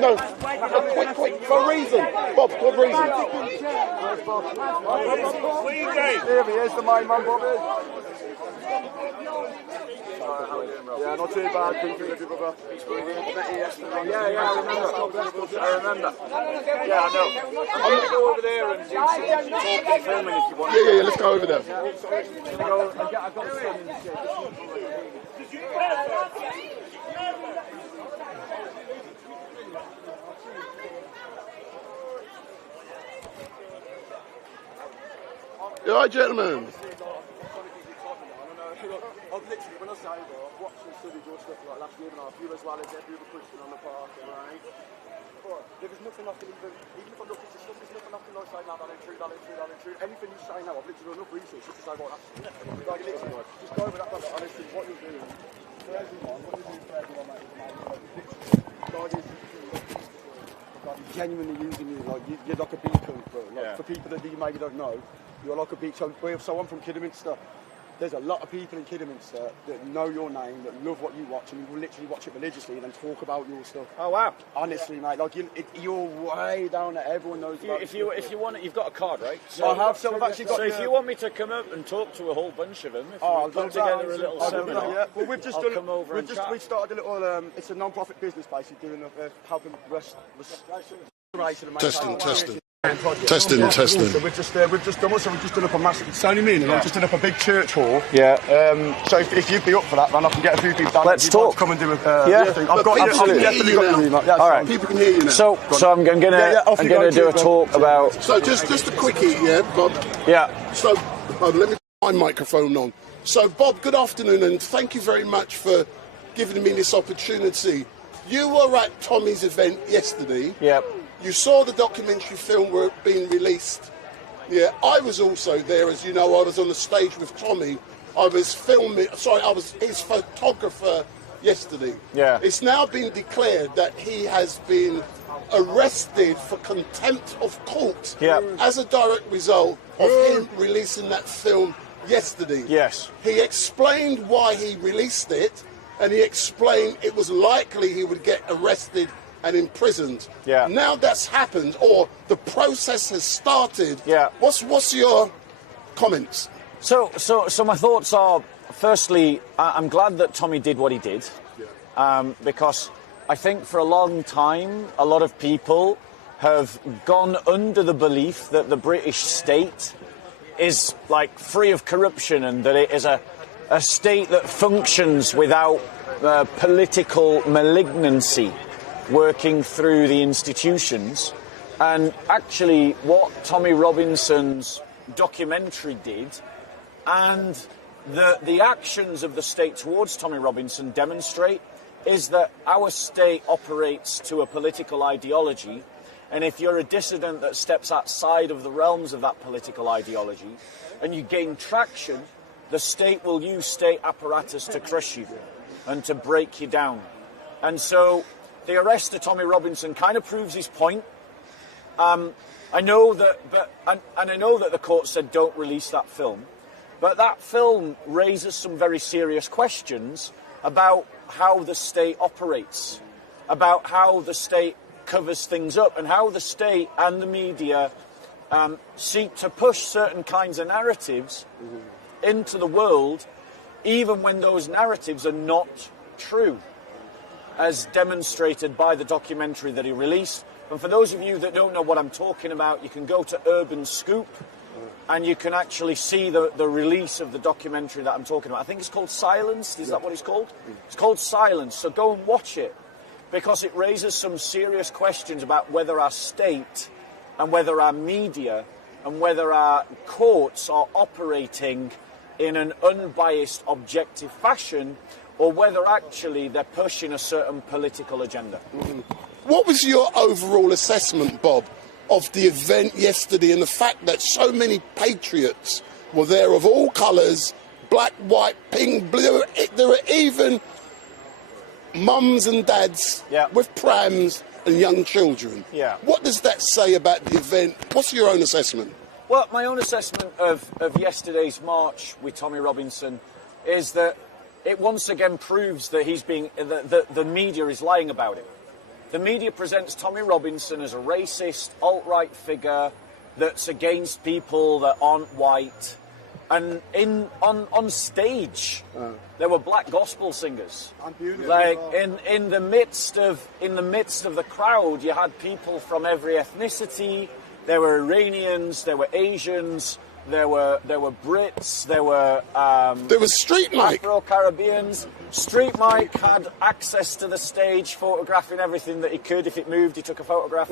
No, quick, for a reason. Bob, for a reason. What are you doing? Here he is, the main man, Bob is. Yeah, not too bad. Yeah, I remember. Yeah, I know. I'm going to go over there and do some talking, filming if you want. Yeah, let's go over there. You all right, gentlemen? I've literally, when I say, bro, I've watched and studied your stuff like last year and a half, you as well as every other Christian on the park, right? But there is nothing I can even if I look at the stuff, there's nothing I can like say now that ain't true, that ain't true, that ain't true. Anything you say now, I've literally done enough research just to say, well, that's true. Like, literally, just go over that, but honestly, what you're doing, for everyone, what you're doing for everyone, mate, is God is genuinely using you, like, you're like a beacon, bro. Like, for people that you maybe don't know, you're like a beacon. So I'm from Kidderminster. There's a lot of people in Kidderminster that know your name, that love what you watch, and will literally watch it religiously and then talk about your stuff. Oh wow! Honestly, mate, like you're way down there. Everyone knows. If you want it, you've got a card, right? So I have. So I've actually got. So if you want me to come up and talk to a whole bunch of them, if we put together a little seminar, yeah. Well, we've just done. Come over and chat. We started a little. It's a non-profit business, basically, doing helping Testing. So we've just done up a massive. It's only me, and I've just done up a big church hall. Yeah. So if you'd be up for that, man, I can get a few people down. Let's talk. Come and do a. I've definitely got you. All right. People can hear you now. So I'm gonna do a talk about. So just a quickie, yeah, Bob. Yeah. So let me put my microphone on. So Bob, good afternoon, and thank you very much for giving me this opportunity. You were at Tommy's event yesterday. Yep. You saw the documentary film were being released. Yeah, I was also there, as you know. I was on the stage with Tommy. I was I was his photographer yesterday. Yeah. It's now been declared that he has been arrested for contempt of court. Yeah. As a direct result of him releasing that film yesterday. Yes. He explained why he released it, and he explained it was likely he would get arrested and imprisoned. Yeah. Now that's happened, or the process has started. Yeah. What's your comments? So my thoughts are, firstly, I'm glad that Tommy did what he did, because I think for a long time a lot of people have gone under the belief that the British state is like free of corruption and that it is a state that functions without political malignancy working through the institutions. And actually what Tommy Robinson's documentary did, and the actions of the state towards Tommy Robinson demonstrate, is that our state operates to a political ideology, and if you're a dissident that steps outside of the realms of that political ideology and you gain traction, the state will use state apparatus to crush you and to break you down. And so the arrest of Tommy Robinson kind of proves his point. I know that, I know that the court said don't release that film, but that film raises some very serious questions about how the state operates, about how the state covers things up, and how the state and the media seek to push certain kinds of narratives into the world, even when those narratives are not true, as demonstrated by the documentary that he released. And for those of you that don't know what I'm talking about, you can go to Urban Scoop and you can actually see the release of the documentary that I'm talking about. I think it's called Silenced. Is that what it's called? It's called Silenced. So go and watch it, because it raises some serious questions about whether our state and whether our media and whether our courts are operating in an unbiased, objective fashion, or whether actually they're pushing a certain political agenda. What was your overall assessment, Bob, of the event yesterday and the fact that so many patriots were there of all colours, black, white, pink, blue? There were even mums and dads with prams and young children. Yeah. What does that say about the event? What's your own assessment? Well, my own assessment of yesterday's march with Tommy Robinson is that it once again proves that the media is lying about it. The media presents Tommy Robinson as a racist, alt-right figure that's against people that aren't white. And on stage, there were black gospel singers. Like in the midst of the crowd, you had people from every ethnicity. There were Iranians, there were Asians, there were Brits, there was Street Mike, Afro-Caribbeans. Street Mike had access to the stage, photographing everything that he could. If it moved, he took a photograph.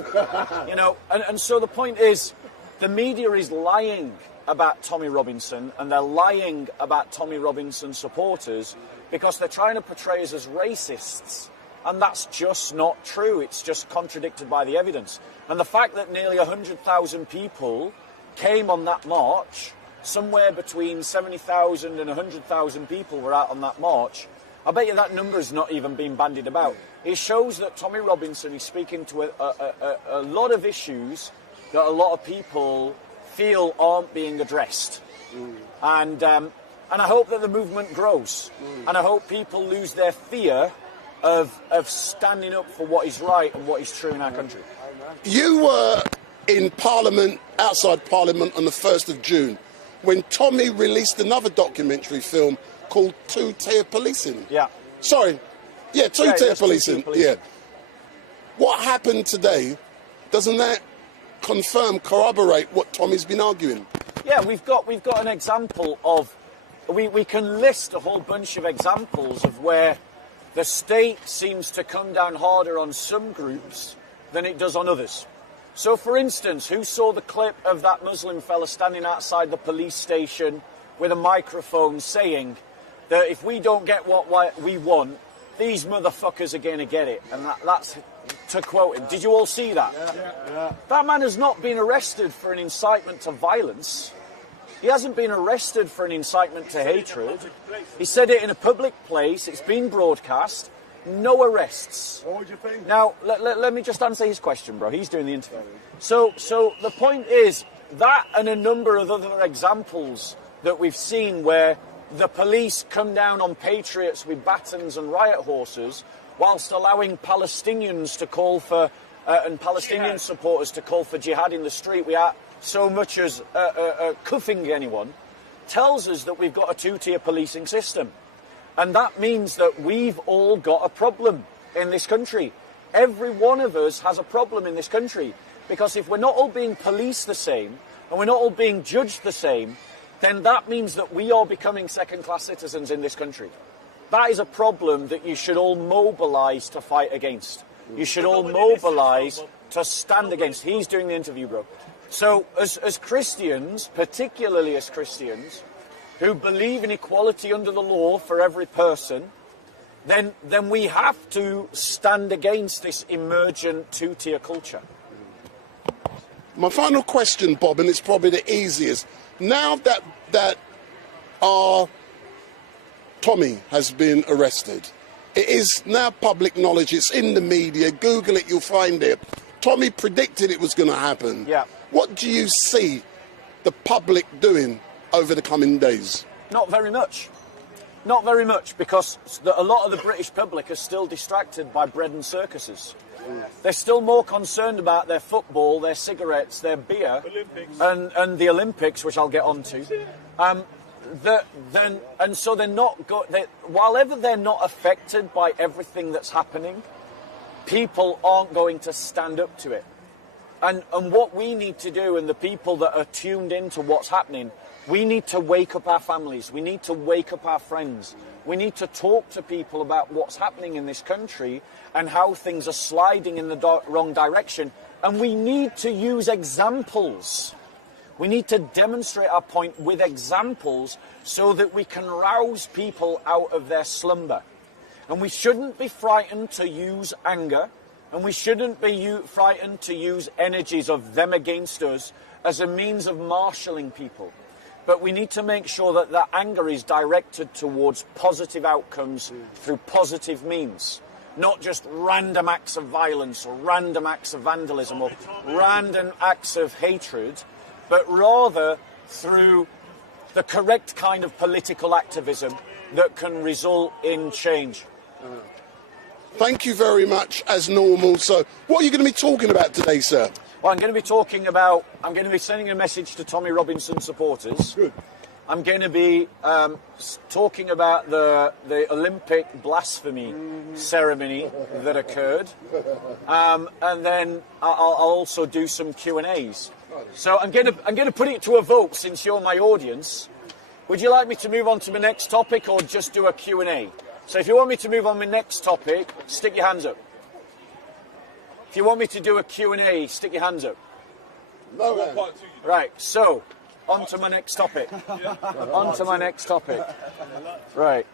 And so the point is, the media is lying about Tommy Robinson, and they're lying about Tommy Robinson supporters because they're trying to portray us as racists. And that's just not true. It's just contradicted by the evidence. And the fact that nearly 100,000 people came on that march, somewhere between 70,000 and 100,000 people were out on that march, I bet you that number has not even been bandied about. It shows that Tommy Robinson is speaking to a lot of issues that a lot of people feel aren't being addressed. And I hope that the movement grows. And I hope people lose their fear of standing up for what is right and what is true in our country. You were in Parliament, outside Parliament, on the 1st of June, when Tommy released another documentary film called Two-Tier Policing. Yeah. Sorry. Yeah, Two-Tier Policing. Yeah. What happened today, doesn't that corroborate what Tommy's been arguing? Yeah, we've got an example of... We can list a whole bunch of examples of where the state seems to come down harder on some groups than it does on others. So, for instance, who saw the clip of that Muslim fella standing outside the police station with a microphone saying that if we don't get what we want, these motherfuckers are going to get it? And that's to quote him. Did you all see that? Yeah. That man has not been arrested for an incitement to violence. He hasn't been arrested for an incitement to hatred. He said it in a public place. It's been broadcast. No arrests. What would you think? Now, let me just answer his question, bro. He's doing the interview. So the point is that, and a number of other examples that we've seen where the police come down on patriots with batons and riot horses whilst allowing Palestinians to call for, and Palestinian supporters to call for jihad in the street without so much as cuffing anyone, tells us that we've got a two-tier policing system. And that means that we've all got a problem in this country. Every one of us has a problem in this country. Because if we're not all being policed the same, and we're not all being judged the same, then that means that we are becoming second-class citizens in this country. That is a problem that you should all mobilise to fight against. You should all mobilise to stand against. He's doing the interview, bro. So, as Christians, particularly as Christians, who believe in equality under the law for every person, then we have to stand against this emergent two-tier culture. My final question, Bob, and it's probably the easiest. Now that our Tommy has been arrested, it is now public knowledge. It's in the media. Google it, you'll find it. Tommy predicted it was going to happen. Yeah. What do you see the public doing over the coming days? Not very much. Not very much, because a lot of the British public are still distracted by bread and circuses. They're still more concerned about their football, their cigarettes, their beer, and the Olympics, which I'll get on to. So they're not. While ever they're not affected by everything that's happening, people aren't going to stand up to it. And what we need to do, and the people that are tuned into what's happening, we need to wake up our families. We need to wake up our friends. We need to talk to people about what's happening in this country and how things are sliding in the wrong direction. And we need to use examples. We need to demonstrate our point with examples so that we can rouse people out of their slumber. And we shouldn't be frightened to use anger, and we shouldn't be frightened to use energies of them against us as a means of marshalling people. But we need to make sure that that anger is directed towards positive outcomes through positive means. Not just random acts of violence or random acts of vandalism or random acts of hatred, but rather through the correct kind of political activism that can result in change. Thank you very much, as normal. So, what are you going to be talking about today, sir? Well, I'm going to be sending a message to Tommy Robinson supporters. Good. I'm going to be talking about the Olympic blasphemy ceremony that occurred, and then I'll also do some Q&As. So I'm going to put it to a vote, since you're my audience. Would you like me to move on to my next topic, or just do a Q&A? So if you want me to move on to my next topic, stick your hands up. If you want me to do a Q&A, stick your hands up. No. Right, so On to my next topic. On to my next topic. Right.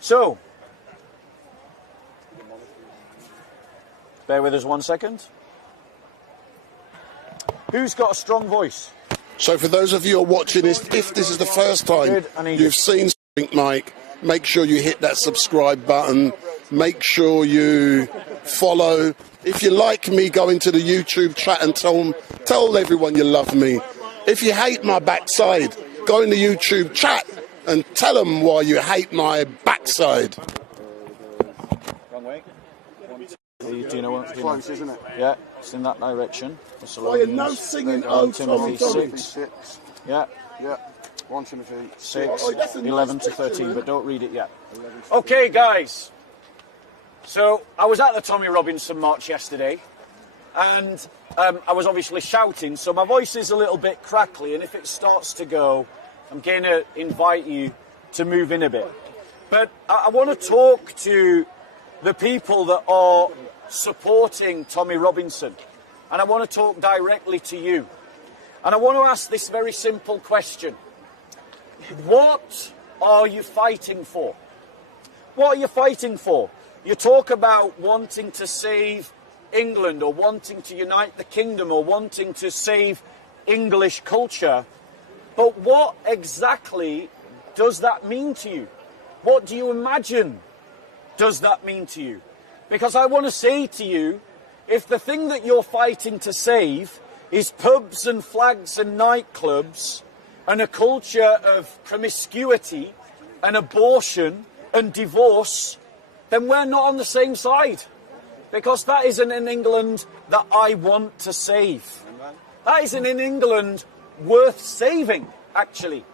So, bear with us 1 second. Who's got a strong voice? So for those of you who are watching this, if this is the first time you've seen Think Mike, make sure you hit that subscribe button. Make sure you follow. If you like me, go into the YouTube chat and tell everyone you love me. If you hate my backside, go in the YouTube chat and tell them why you hate my backside. Wrong way. Do you know what? Close, isn't it? Yeah, it's in that direction. Well, you're no singing Timothy 6. Yeah. Yeah. 1 Timothy 6, 11 to 13, but don't read it yet. Okay, guys. So I was at the Tommy Robinson March yesterday, and I was obviously shouting, so my voice is a little bit crackly, and if it starts to go, I'm going to invite you to move in a bit. But I want to talk to the people that are supporting Tommy Robinson, and I want to talk directly to you. And I want to ask this very simple question. What are you fighting for? What are you fighting for? You talk about wanting to save England, or wanting to unite the kingdom, or wanting to save English culture. But what exactly does that mean to you? What do you imagine does that mean to you? Because I want to say to you, if the thing that you're fighting to save is pubs and flags and nightclubs and a culture of promiscuity and abortion and divorce, then we're not on the same side. Because that isn't an England that I want to save. That isn't an England worth saving, actually.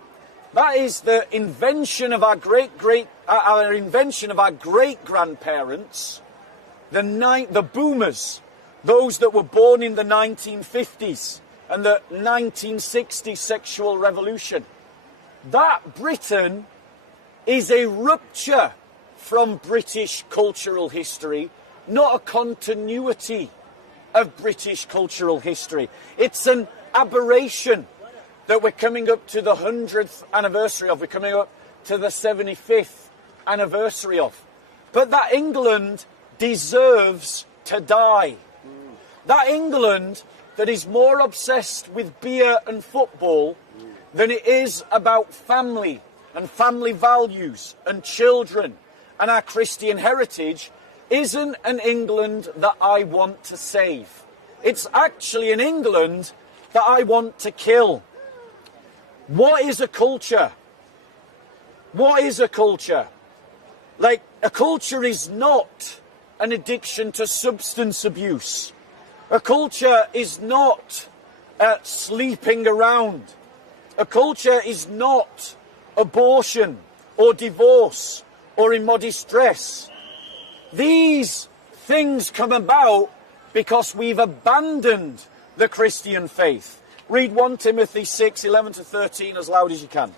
That is the invention of our great-grandparents, the boomers, those that were born in the 1950s and the 1960s sexual revolution. That Britain is a rupture from British cultural history, not a continuity of British cultural history. It's an aberration that we're coming up to the 100th anniversary of. We're coming up to the 75th anniversary of. But that England deserves to die. That England that is more obsessed with beer and football than it is about family and family values and children and our Christian heritage isn't an England that I want to save. It's actually an England that I want to kill. What is a culture? What is a culture? Like, a culture is not an addiction to substance abuse. A culture is not sleeping around. A culture is not abortion or divorce or immodest dress. These things come about because we've abandoned the Christian faith. Read 1 Timothy 6, 11 to 13 as loud as you can.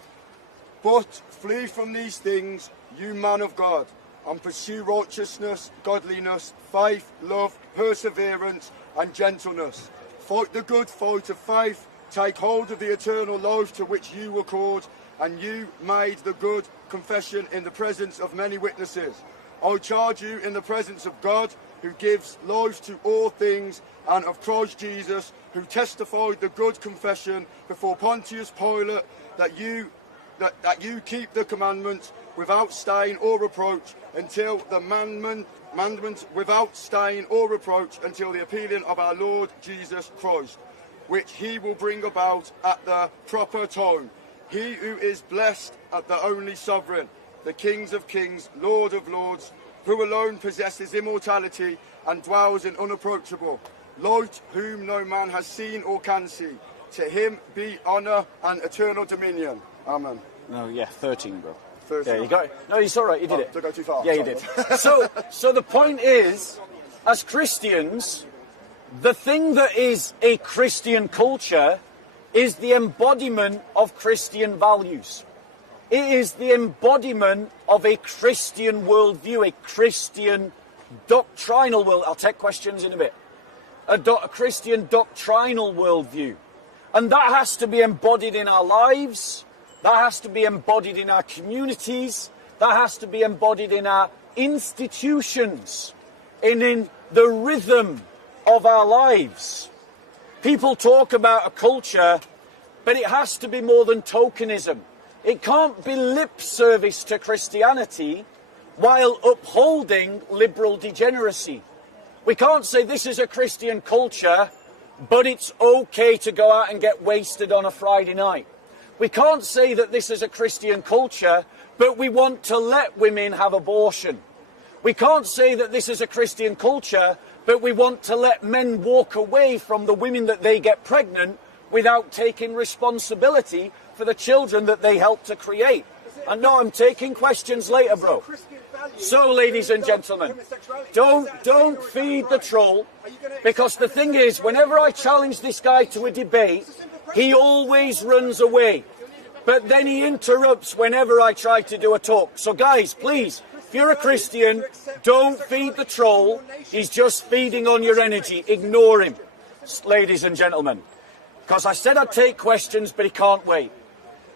But flee from these things, you man of God, and pursue righteousness, godliness, faith, love, perseverance, and gentleness. Fight the good fight of faith. Take hold of the eternal life to which you were called, and you made the good confession in the presence of many witnesses. I charge you in the presence of God, who gives life to all things, and of Christ Jesus, who testified the good confession before Pontius Pilate, that you keep the commandments without stain or reproach until the mandament without stain or reproach until the appealing of our Lord Jesus Christ, which he will bring about at the proper time. He who is blessed at the only sovereign, the King of kings, Lord of lords, who alone possesses immortality and dwells in unapproachable light, whom no man has seen or can see. To him be honour and eternal dominion. Amen. No, yeah, 13, bro. 13. Yeah, you got it. No, it's all right. You did it. Did I go too far? Yeah, you did. So the point is, as Christians, the thing that is a Christian culture is the embodiment of Christian values. It is the embodiment of a Christian worldview, a Christian doctrinal world. I'll take questions in a bit. A Christian doctrinal worldview. And that has to be embodied in our lives. That has to be embodied in our communities. That has to be embodied in our institutions and in the rhythm of our lives. People talk about a culture, but it has to be more than tokenism. It can't be lip service to Christianity while upholding liberal degeneracy. We can't say this is a Christian culture, but it's okay to go out and get wasted on a Friday night. We can't say that this is a Christian culture, but we want to let women have abortion. We can't say that this is a Christian culture, but we want to let men walk away from the women that they get pregnant without taking responsibility for the children that they help to create. And no, I'm taking questions later, bro. So, ladies and gentlemen, don't feed the troll, because the thing is, whenever I challenge this guy to a debate, he always runs away. But then he interrupts whenever I try to do a talk. So, guys, please, if you're a Christian, don't feed the troll. He's just feeding on your energy. Ignore him, ladies and gentlemen. Because I said I'd take questions, but he can't wait.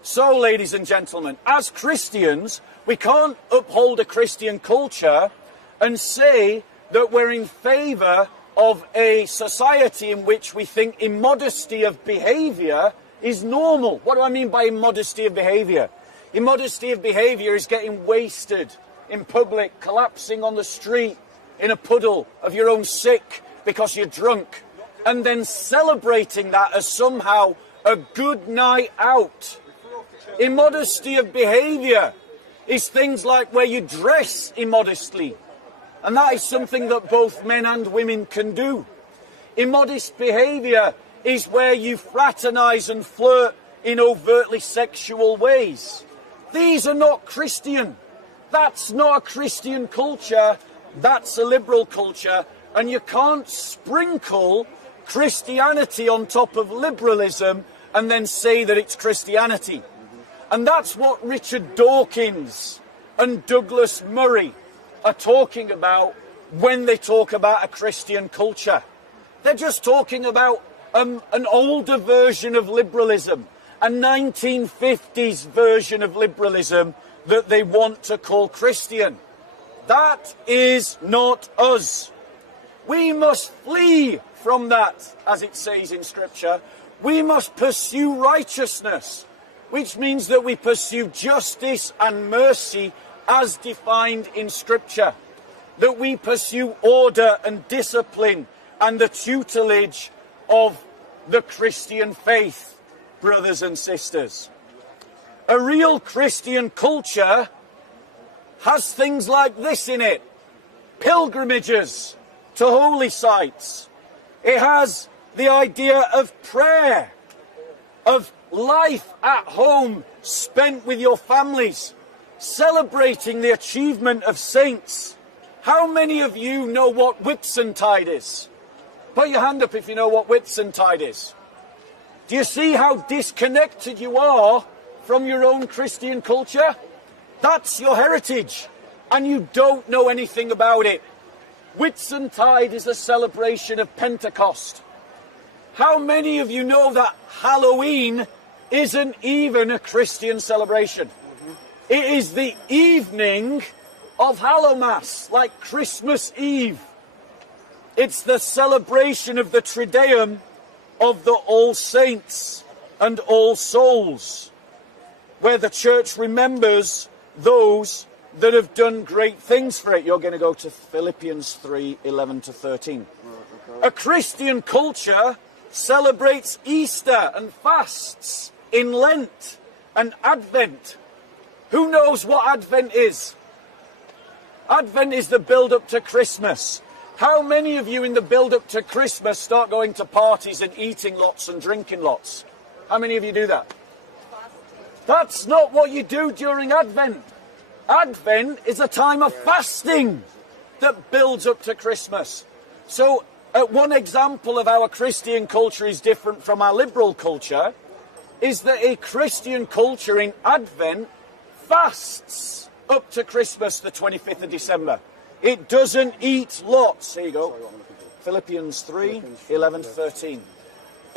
So, ladies and gentlemen, as Christians, we can't uphold a Christian culture and say that we're in favour of a society in which we think immodesty of behaviour is normal. What do I mean by immodesty of behaviour? Immodesty of behaviour is getting wasted in public, collapsing on the street in a puddle of your own sick because you're drunk, and then celebrating that as somehow a good night out. Immodesty of behaviour is things like where you dress immodestly. And that is something that both men and women can do. Immodest behaviour is where you fraternise and flirt in overtly sexual ways. These are not Christian. That's not a Christian culture. That's a liberal culture. And you can't sprinkle Christianity on top of liberalism and then say that it's Christianity. And that's what Richard Dawkins and Douglas Murray are talking about when they talk about a Christian culture. They're just talking about an older version of liberalism, a 1950s version of liberalism that they want to call Christian. That is not us. We must flee from that, as it says in Scripture. We must pursue righteousness, which means that we pursue justice and mercy as defined in Scripture. That we pursue order and discipline and the tutelage of the Christian faith, brothers and sisters. A real Christian culture has things like this in it. Pilgrimages to holy sites. It has the idea of prayer, of life at home spent with your families, celebrating the achievement of saints. How many of you know what Whitsuntide is? Put your hand up if you know what Whitsuntide is. Do you see how disconnected you are from your own Christian culture? That's your heritage, and you don't know anything about it. Whitsuntide is a celebration of Pentecost. How many of you know that Halloween isn't even a Christian celebration? It is the evening of Hallowmass, like Christmas Eve. It's the celebration of the Triduum of the All Saints and All Souls, where the church remembers those that have done great things for it. You're going to go to Philippians 3:11 to 13. A Christian culture celebrates Easter and fasts in Lent and Advent. Who knows what Advent is? Advent is the build-up to Christmas. How many of you in the build-up to Christmas start going to parties and eating lots and drinking lots? How many of you do that? That's not what you do during Advent. Advent is a time of fasting that builds up to Christmas. So, one example of how a Christian culture is different from our liberal culture is that a Christian culture in Advent fasts up to Christmas, the 25th of December. It doesn't eat lots. Here you go. Philippians 3:11 to 13.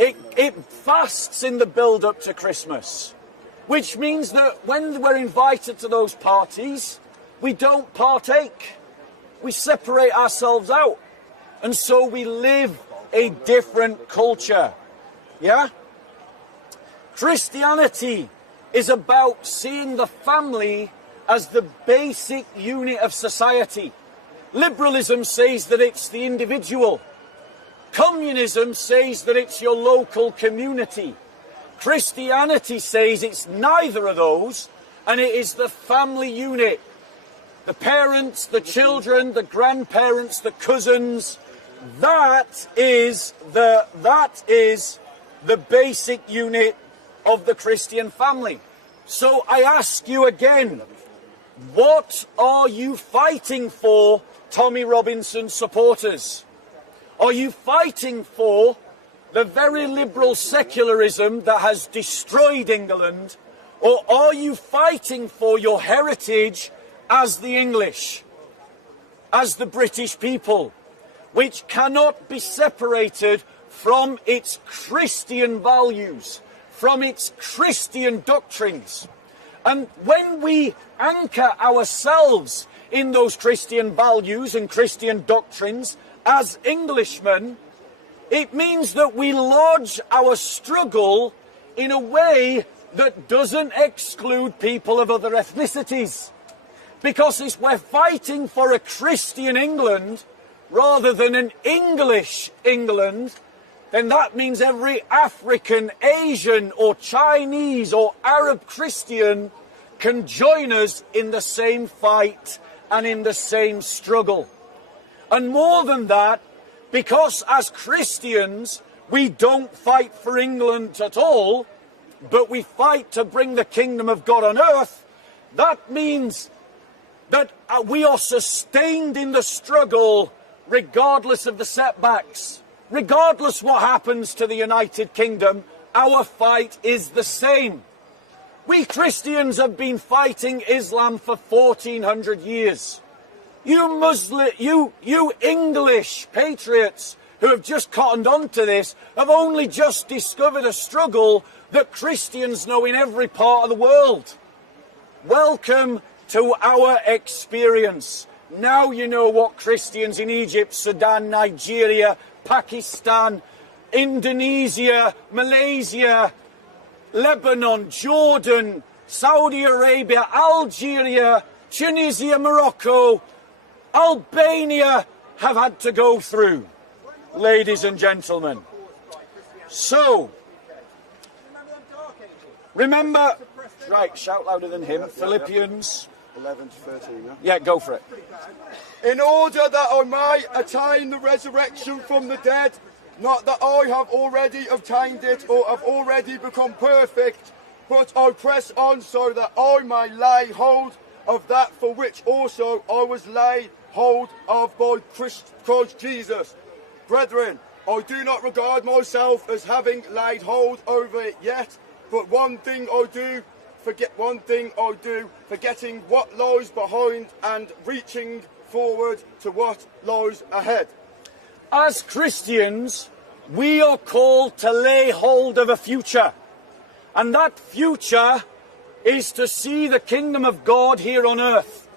It fasts in the build-up to Christmas, which means that when we're invited to those parties, we don't partake. We separate ourselves out. And so we live a different culture. Yeah? Christianity is about seeing the family as the basic unit of society. Liberalism says that it's the individual. Communism says that it's your local community. Christianity says it's neither of those, and it is the family unit. The parents, the children, the grandparents, the cousins. That is the basic unit of the Christian family. So I ask you again, what are you fighting for, Tommy Robinson supporters? Are you fighting for the very liberal secularism that has destroyed England? Or are you fighting for your heritage as the English, as the British people, which cannot be separated from its Christian values, from its Christian doctrines? And when we anchor ourselves in those Christian values and Christian doctrines as Englishmen, it means that we lodge our struggle in a way that doesn't exclude people of other ethnicities. Because if we're fighting for a Christian England rather than an English England, then that means every African, Asian or Chinese or Arab Christian can join us in the same fight and in the same struggle. And more than that, because as Christians we don't fight for England at all, but we fight to bring the kingdom of God on earth, that means that we are sustained in the struggle regardless of the setbacks. Regardless what happens to the United Kingdom, our fight is the same. We Christians have been fighting Islam for 1400 years. You English patriots who have just cottoned on to this have only just discovered a struggle that Christians know in every part of the world. Welcome to our experience. Now you know what Christians in Egypt, Sudan, Nigeria, Pakistan, Indonesia, Malaysia, Lebanon, Jordan, Saudi Arabia, Algeria, Tunisia, Morocco, Albania have had to go through, ladies and gentlemen. So, remember, right, shout louder than him, Philippians 11 to 13, yeah? Yeah, go for it. In order that I might attain the resurrection from the dead, not that I have already obtained it or have already become perfect, but I press on so that I may lay hold of that for which also I was laid hold of by Christ Jesus. Brethren, I do not regard myself as having laid hold over it yet, but one thing I do, forgetting what lies behind and reaching forward to what lies ahead. As Christians, we are called to lay hold of a future. And that future is to see the kingdom of God here on earth.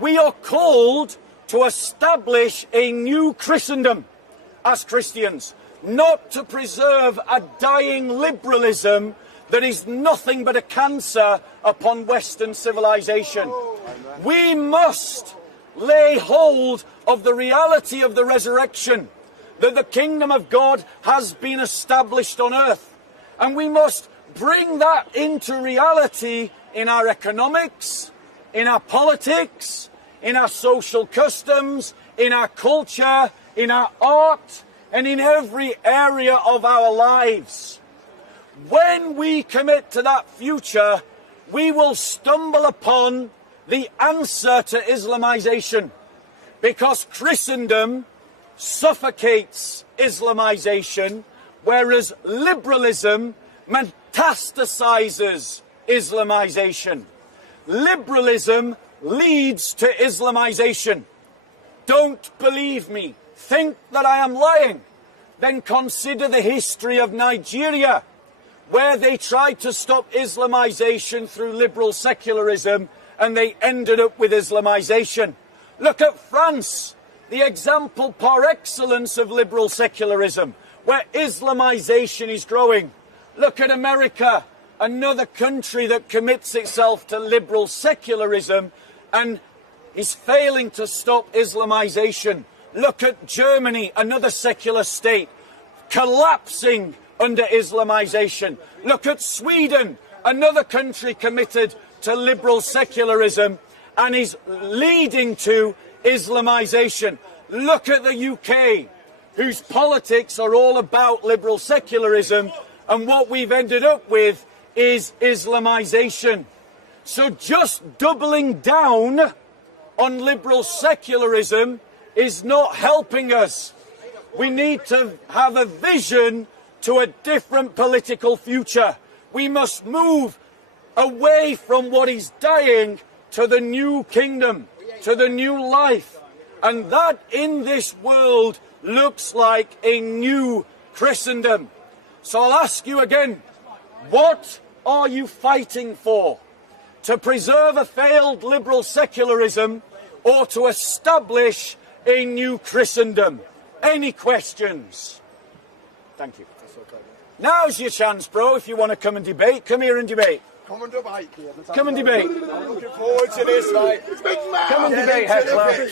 We are called to establish a new Christendom as Christians, not to preserve a dying liberalism that is nothing but a cancer upon Western civilization. We must lay hold of the reality of the resurrection, that the kingdom of God has been established on earth. And we must bring that into reality in our economics, in our politics, in our social customs, in our culture, in our art, and in every area of our lives. When we commit to that future, we will stumble upon the answer to Islamization, because Christendom suffocates Islamization, whereas liberalism metastasizes Islamization. Liberalism leads to Islamization. Don't believe me. Think that I am lying. then consider the history of Nigeria, where they tried to stop Islamization through liberal secularism and they ended up with Islamization. Look at France, the example par excellence of liberal secularism, where Islamization is growing. Look at America, another country that commits itself to liberal secularism and is failing to stop Islamization. Look at Germany, another secular state, collapsing under Islamization. Look at Sweden, another country committed to liberal secularism and is leading to Islamization. Look at the UK, whose politics are all about liberal secularism, and what we've ended up with is Islamization. So just doubling down on liberal secularism is not helping us. We need to have a vision to a different political future. We must move away from what is dying to the new kingdom, to the new life. And that in this world looks like a new Christendom. So I'll ask you again, what are you fighting for? To preserve a failed liberal secularism or to establish a new Christendom? Any questions? Thank you. Now's your chance, bro, if you want to come and debate. Come here and debate. Come and debate. Come and debate. I'm looking forward to this, mate. Come and debate, Heckler.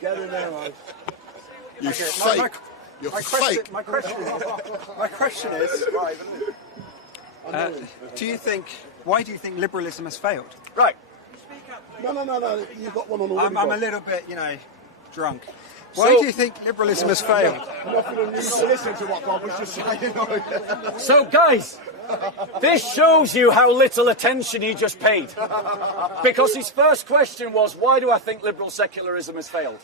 Get in there, mate. You fake. You're fake. My question is, why do you think liberalism has failed? Right. No. You've got one on already. I'm a little bit, drunk. Why do you think liberalism has failed? Listen to what Bob was just saying. So, guys, this shows you how little attention he just paid. Because his first question was, why do I think liberal secularism has failed?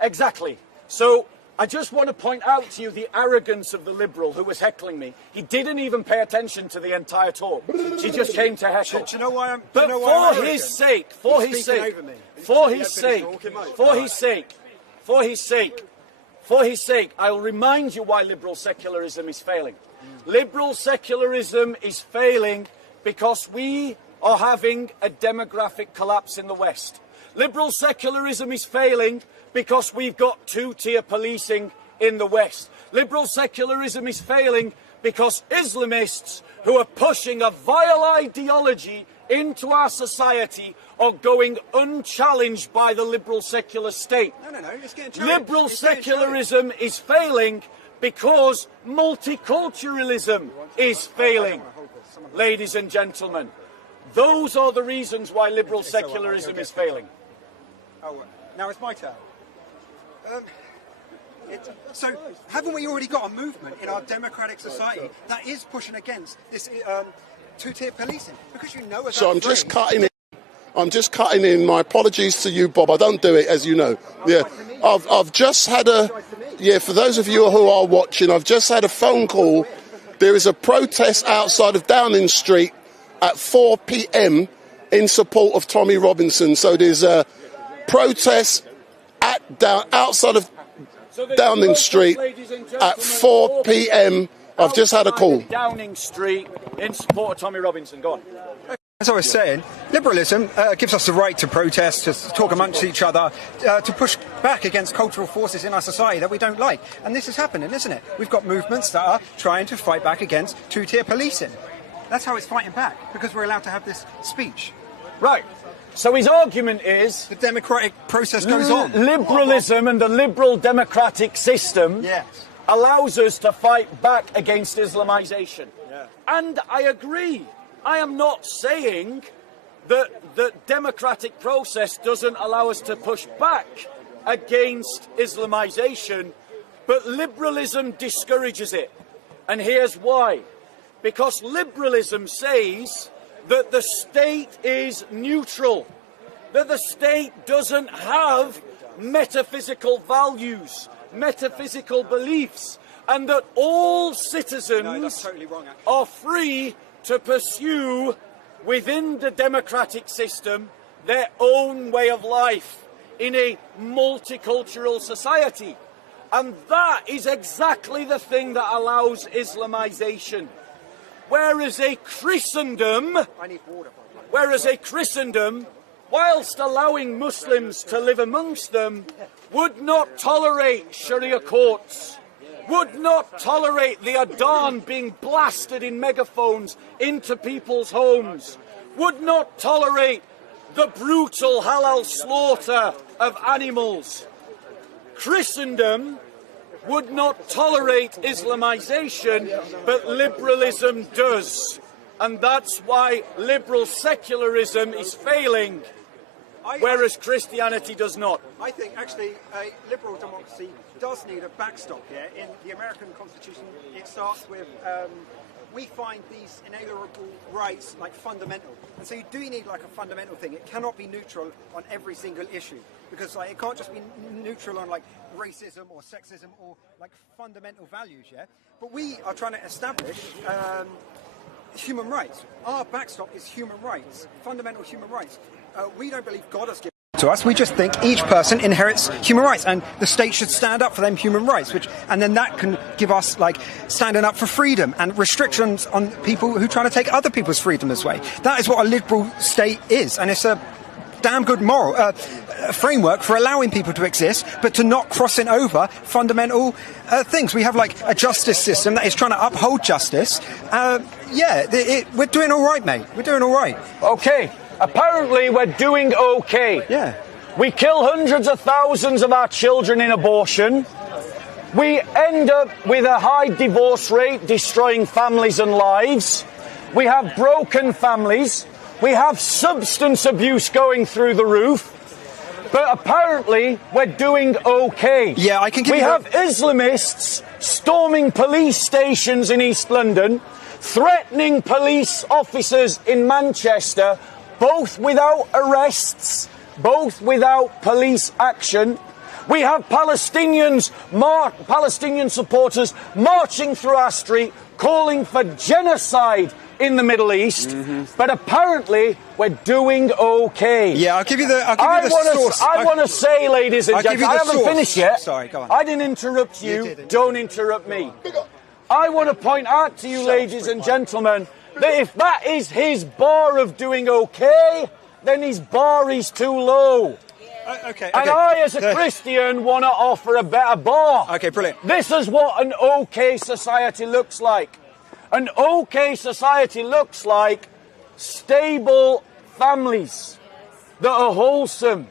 Exactly. So, I just want to point out to you the arrogance of the liberal who was heckling me. He didn't even pay attention to the entire talk. He just came to heckle. Do you know why I'm? But for his sake, for his sake, I'll remind you why liberal secularism is failing. Liberal secularism is failing because we are having a demographic collapse in the West. Liberal secularism is failing because we've got two-tier policing in the West. Liberal secularism is failing because Islamists who are pushing a vile ideology into our society are going unchallenged by the liberal secular state. No, it's getting challenged. Liberal secularism is failing because multiculturalism is failing. Ladies and gentlemen, those are the reasons why liberal secularism is failing. Oh, now it's my turn. So, haven't we already got a movement in our democratic society that is pushing against this two-tier policing? Because So I'm just cutting in. I'm just cutting in. My apologies to you, Bob. I don't do it, as you know. Yeah, I've just had a. Yeah, for those of you who are watching, I've just had a phone call. There is a protest outside of Downing Street at 4 p.m. in support of Tommy Robinson. So there's a protest outside of Downing Street at 4 p.m. I've just had a call. Downing Street in support of Tommy Robinson. Go on. As I was saying, liberalism gives us the right to protest, to talk amongst each other, to push back against cultural forces in our society that we don't like. And this is happening, isn't it? We've got movements that are trying to fight back against two-tier policing. That's how it's fighting back, because we're allowed to have this speech. Right. So his argument is... the democratic process goes on. Liberalism and the liberal democratic system allows us to fight back against Islamization. Yeah. And I agree. I am not saying that the democratic process doesn't allow us to push back against Islamization, but liberalism discourages it. And here's why. Because liberalism says that the state is neutral, that the state doesn't have metaphysical values, metaphysical beliefs, and that all citizens are free to pursue within the democratic system their own way of life in a multicultural society. And that is exactly the thing that allows Islamization. Whereas a Christendom, whilst allowing Muslims to live amongst them, would not tolerate Sharia courts, would not tolerate the Adhan being blasted in megaphones into people's homes, would not tolerate the brutal halal slaughter of animals. Christendom would not tolerate Islamization, but liberalism does. And that's why liberal secularism is failing, whereas Christianity does not. I think actually a liberal democracy does need a backstop here. In the American Constitution, it starts with we find these inalienable rights like fundamental, and so you do need like a fundamental thing. It cannot be neutral on every single issue, because like it can't just be neutral on like racism or sexism or like fundamental values. Yeah, but we are trying to establish human rights. Our backstop is human rights, fundamental human rights. We don't believe God has given to us. We just think each person inherits human rights, and the state should stand up for them human rights, and then that can give us like standing up for freedom and restrictions on people who try to take other people's freedom this way. That is what a liberal state is, and it's a damn good moral framework for allowing people to exist, but to not crossing over fundamental things. We have like a justice system that is trying to uphold justice. We're doing all right, mate. We're doing all right. Okay. Apparently, we're doing okay. Yeah. We kill hundreds of thousands of our children in abortion. We end up with a high divorce rate, destroying families and lives. We have broken families. We have substance abuse going through the roof. But apparently, we're doing okay. Yeah, I can give We you have Islamists storming police stations in East London, threatening police officers in Manchester, both without arrests, both without police action. We have Palestinian supporters marching through our street, calling for genocide in the Middle East. But apparently, we're doing okay. Yeah, I'll give you the source. I want to say, ladies and gentlemen, I haven't finished yet. Sorry, go on. I didn't interrupt you. Don't interrupt me. I want to point out to you, ladies and gentlemen, that if that is his bar of doing okay, then his bar is too low. Okay. And I, as a Christian, want to offer a better bar. Okay, brilliant. This is what an okay society looks like. An okay society looks like stable families that are wholesome,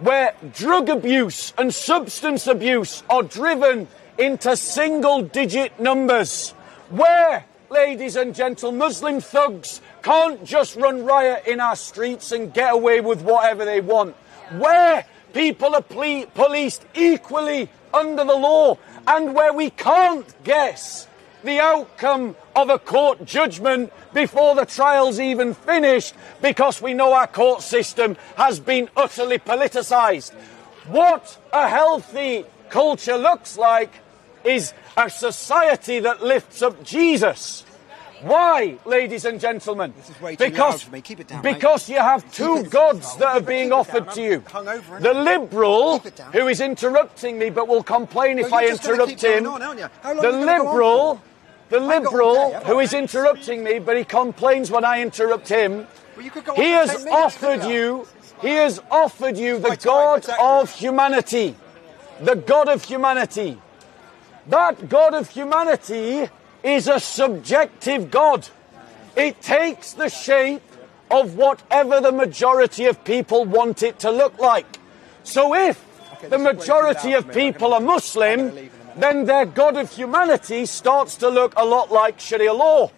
where drug abuse and substance abuse are driven into single-digit numbers, where, ladies and gentlemen, Muslim thugs can't just run riot in our streets and get away with whatever they want, where people are policed equally under the law, and where we can't guess the outcome of a court judgment before the trial's even finished, because we know our court system has been utterly politicised. What a healthy culture looks like is a society that lifts up Jesus. Why, ladies and gentlemen? This is way too loud for me. Keep it down, because you have two gods that are being offered to you. The liberal, who is interrupting me but will complain if I interrupt him. The liberal, who is interrupting me but he complains when I interrupt him. He has offered you the God of humanity. The God of humanity. That God of humanity is a subjective God. It takes the shape of whatever the majority of people want it to look like. So if the majority of people are Muslim, then their God of humanity starts to look a lot like Sharia law.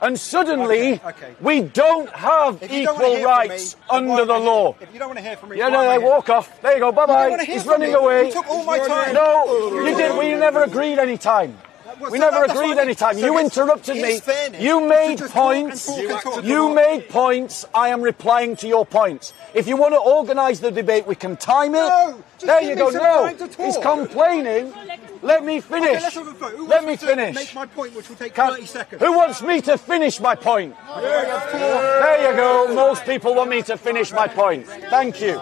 And suddenly, we don't have equal rights under the law. If you don't want to hear from me, they walk off. There you go, bye-bye. He's running away. You took all my time. No, you didn't. We never agreed any time. We never agreed any time. You interrupted me. You made points. You made points. I am replying to your points. If you want to organise the debate, we can time it. There you go. No, he's complaining. Let me finish. Okay, let's have a vote. Let me finish. Make my point, which will take 30 seconds. Who wants me to finish my point? There you go. Most people want me to finish my point. Thank you.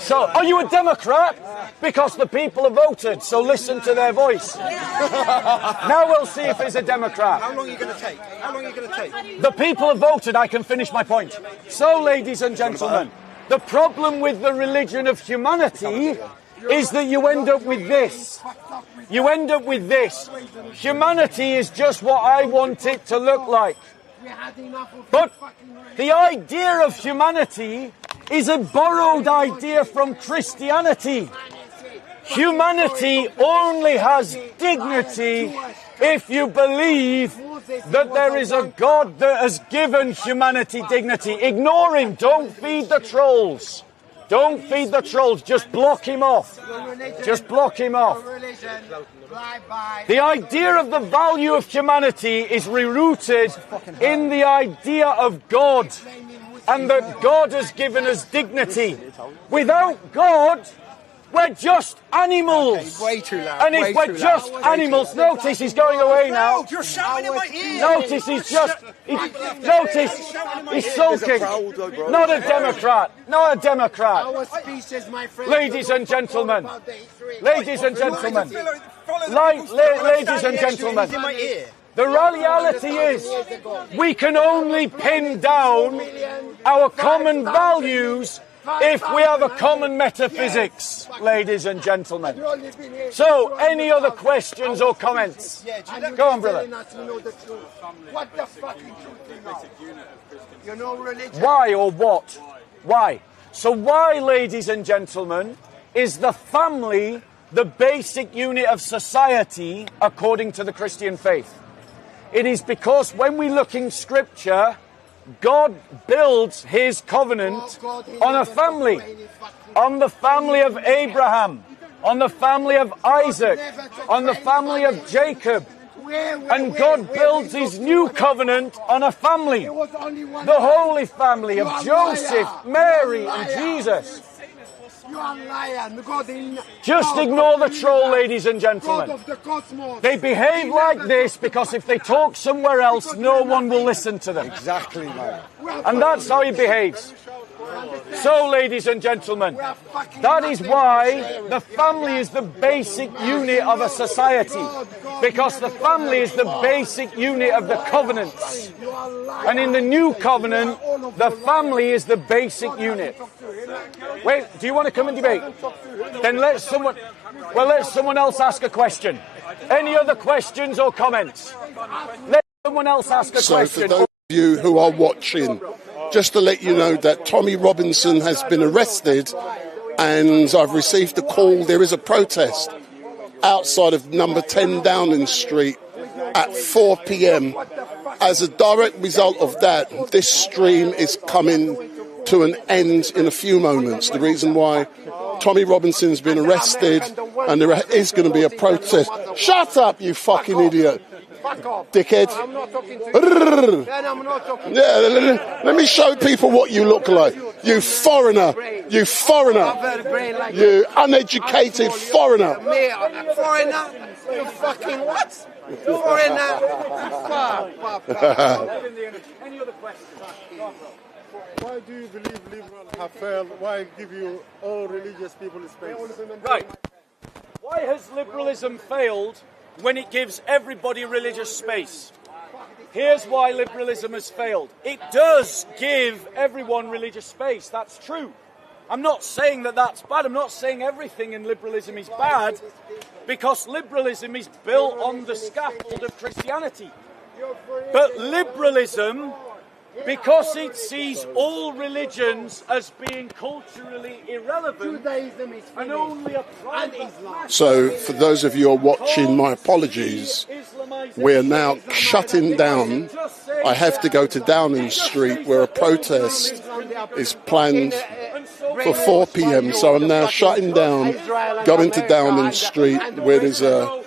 So, are you a Democrat? Because the people have voted, so listen to their voice. Now we'll see if he's a Democrat. How long are you going to take? How long are you going to take? The people have voted, I can finish my point. So, ladies and gentlemen, the problem with the religion of humanity is that you end up with this. You end up with this. Humanity is just what I want it to look like. But the idea of humanity is a borrowed idea from Christianity. Humanity only has dignity if you believe that there is a God that has given humanity dignity. Ignore him. Don't feed the trolls. Don't feed the trolls. Just block him off. Just block him off. The idea of the value of humanity is rerouted in the idea of God, and that God has given us dignity. Without God, we're just animals. Way too loud. And if we're just animals, notice he's going away now. You're shouting in my ear. Notice he's just... notice he's sulking. Not a Democrat. Not a Democrat. Ladies and gentlemen. Ladies and gentlemen. Ladies and gentlemen. The reality is we can only pin down our common values if we have a common metaphysics, ladies and gentlemen. So, any other questions or comments? Go on, brother. Why or what? Why? So why, ladies and gentlemen, is the family the basic unit of society according to the Christian faith? It is because when we look in Scripture, God builds his covenant on a family, on the family of Abraham, on the family of Isaac, on the family of Jacob. And God builds his new covenant on a family, the Holy Family of Joseph, Mary, and Jesus. Just ignore the troll, ladies and gentlemen. They behave like this because if they talk somewhere else, no one will listen to them. Exactly, mate. And that's how he behaves. So, ladies and gentlemen, that is why the family is the basic unit of a society. Because the family is the basic unit of the covenants. And in the new covenant, the family is the basic unit. Wait, do you want to come and debate? Then let someone else ask a question. Any other questions or comments? Let someone else ask a question. So for those of you who are watching, just to let you know that Tommy Robinson has been arrested, and I've received a call. There is a protest outside of number 10 Downing Street at 4 p.m. As a direct result of that, this stream is coming to an end in a few moments. The reason why Tommy Robinson's been arrested and there is going to be a protest. Shut up, you fucking idiot. Dickhead. Yeah, let me show people what you look like. You foreigner. You foreigner. You uneducated foreigner. Foreigner? You fucking what? Foreigner? Any other questions? Why do you believe liberals have failed? Why give you all religious people space? Right. Why has liberalism failed when it gives everybody religious space? Here's why liberalism has failed. It does give everyone religious space. That's true. I'm not saying that that's bad. I'm not saying everything in liberalism is bad, because liberalism is built on the scaffold of Christianity. But liberalism, because it sees all religions as being culturally irrelevant and only a private... So, for those of you who are watching, my apologies. We're now shutting down. I have to go to Downing Street where a protest is planned for 4 p.m. So I'm now shutting down, going to Downing Street where there's a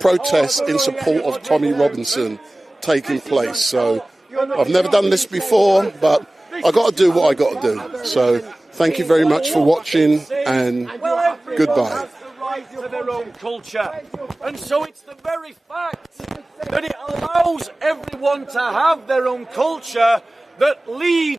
protest in support of Tommy Robinson taking place. So I've never done this before, but I got to do what I got to do. So thank you very much for watching, and goodbye. To their own culture. And so it's the very fact that it allows everyone to have their own culture that leads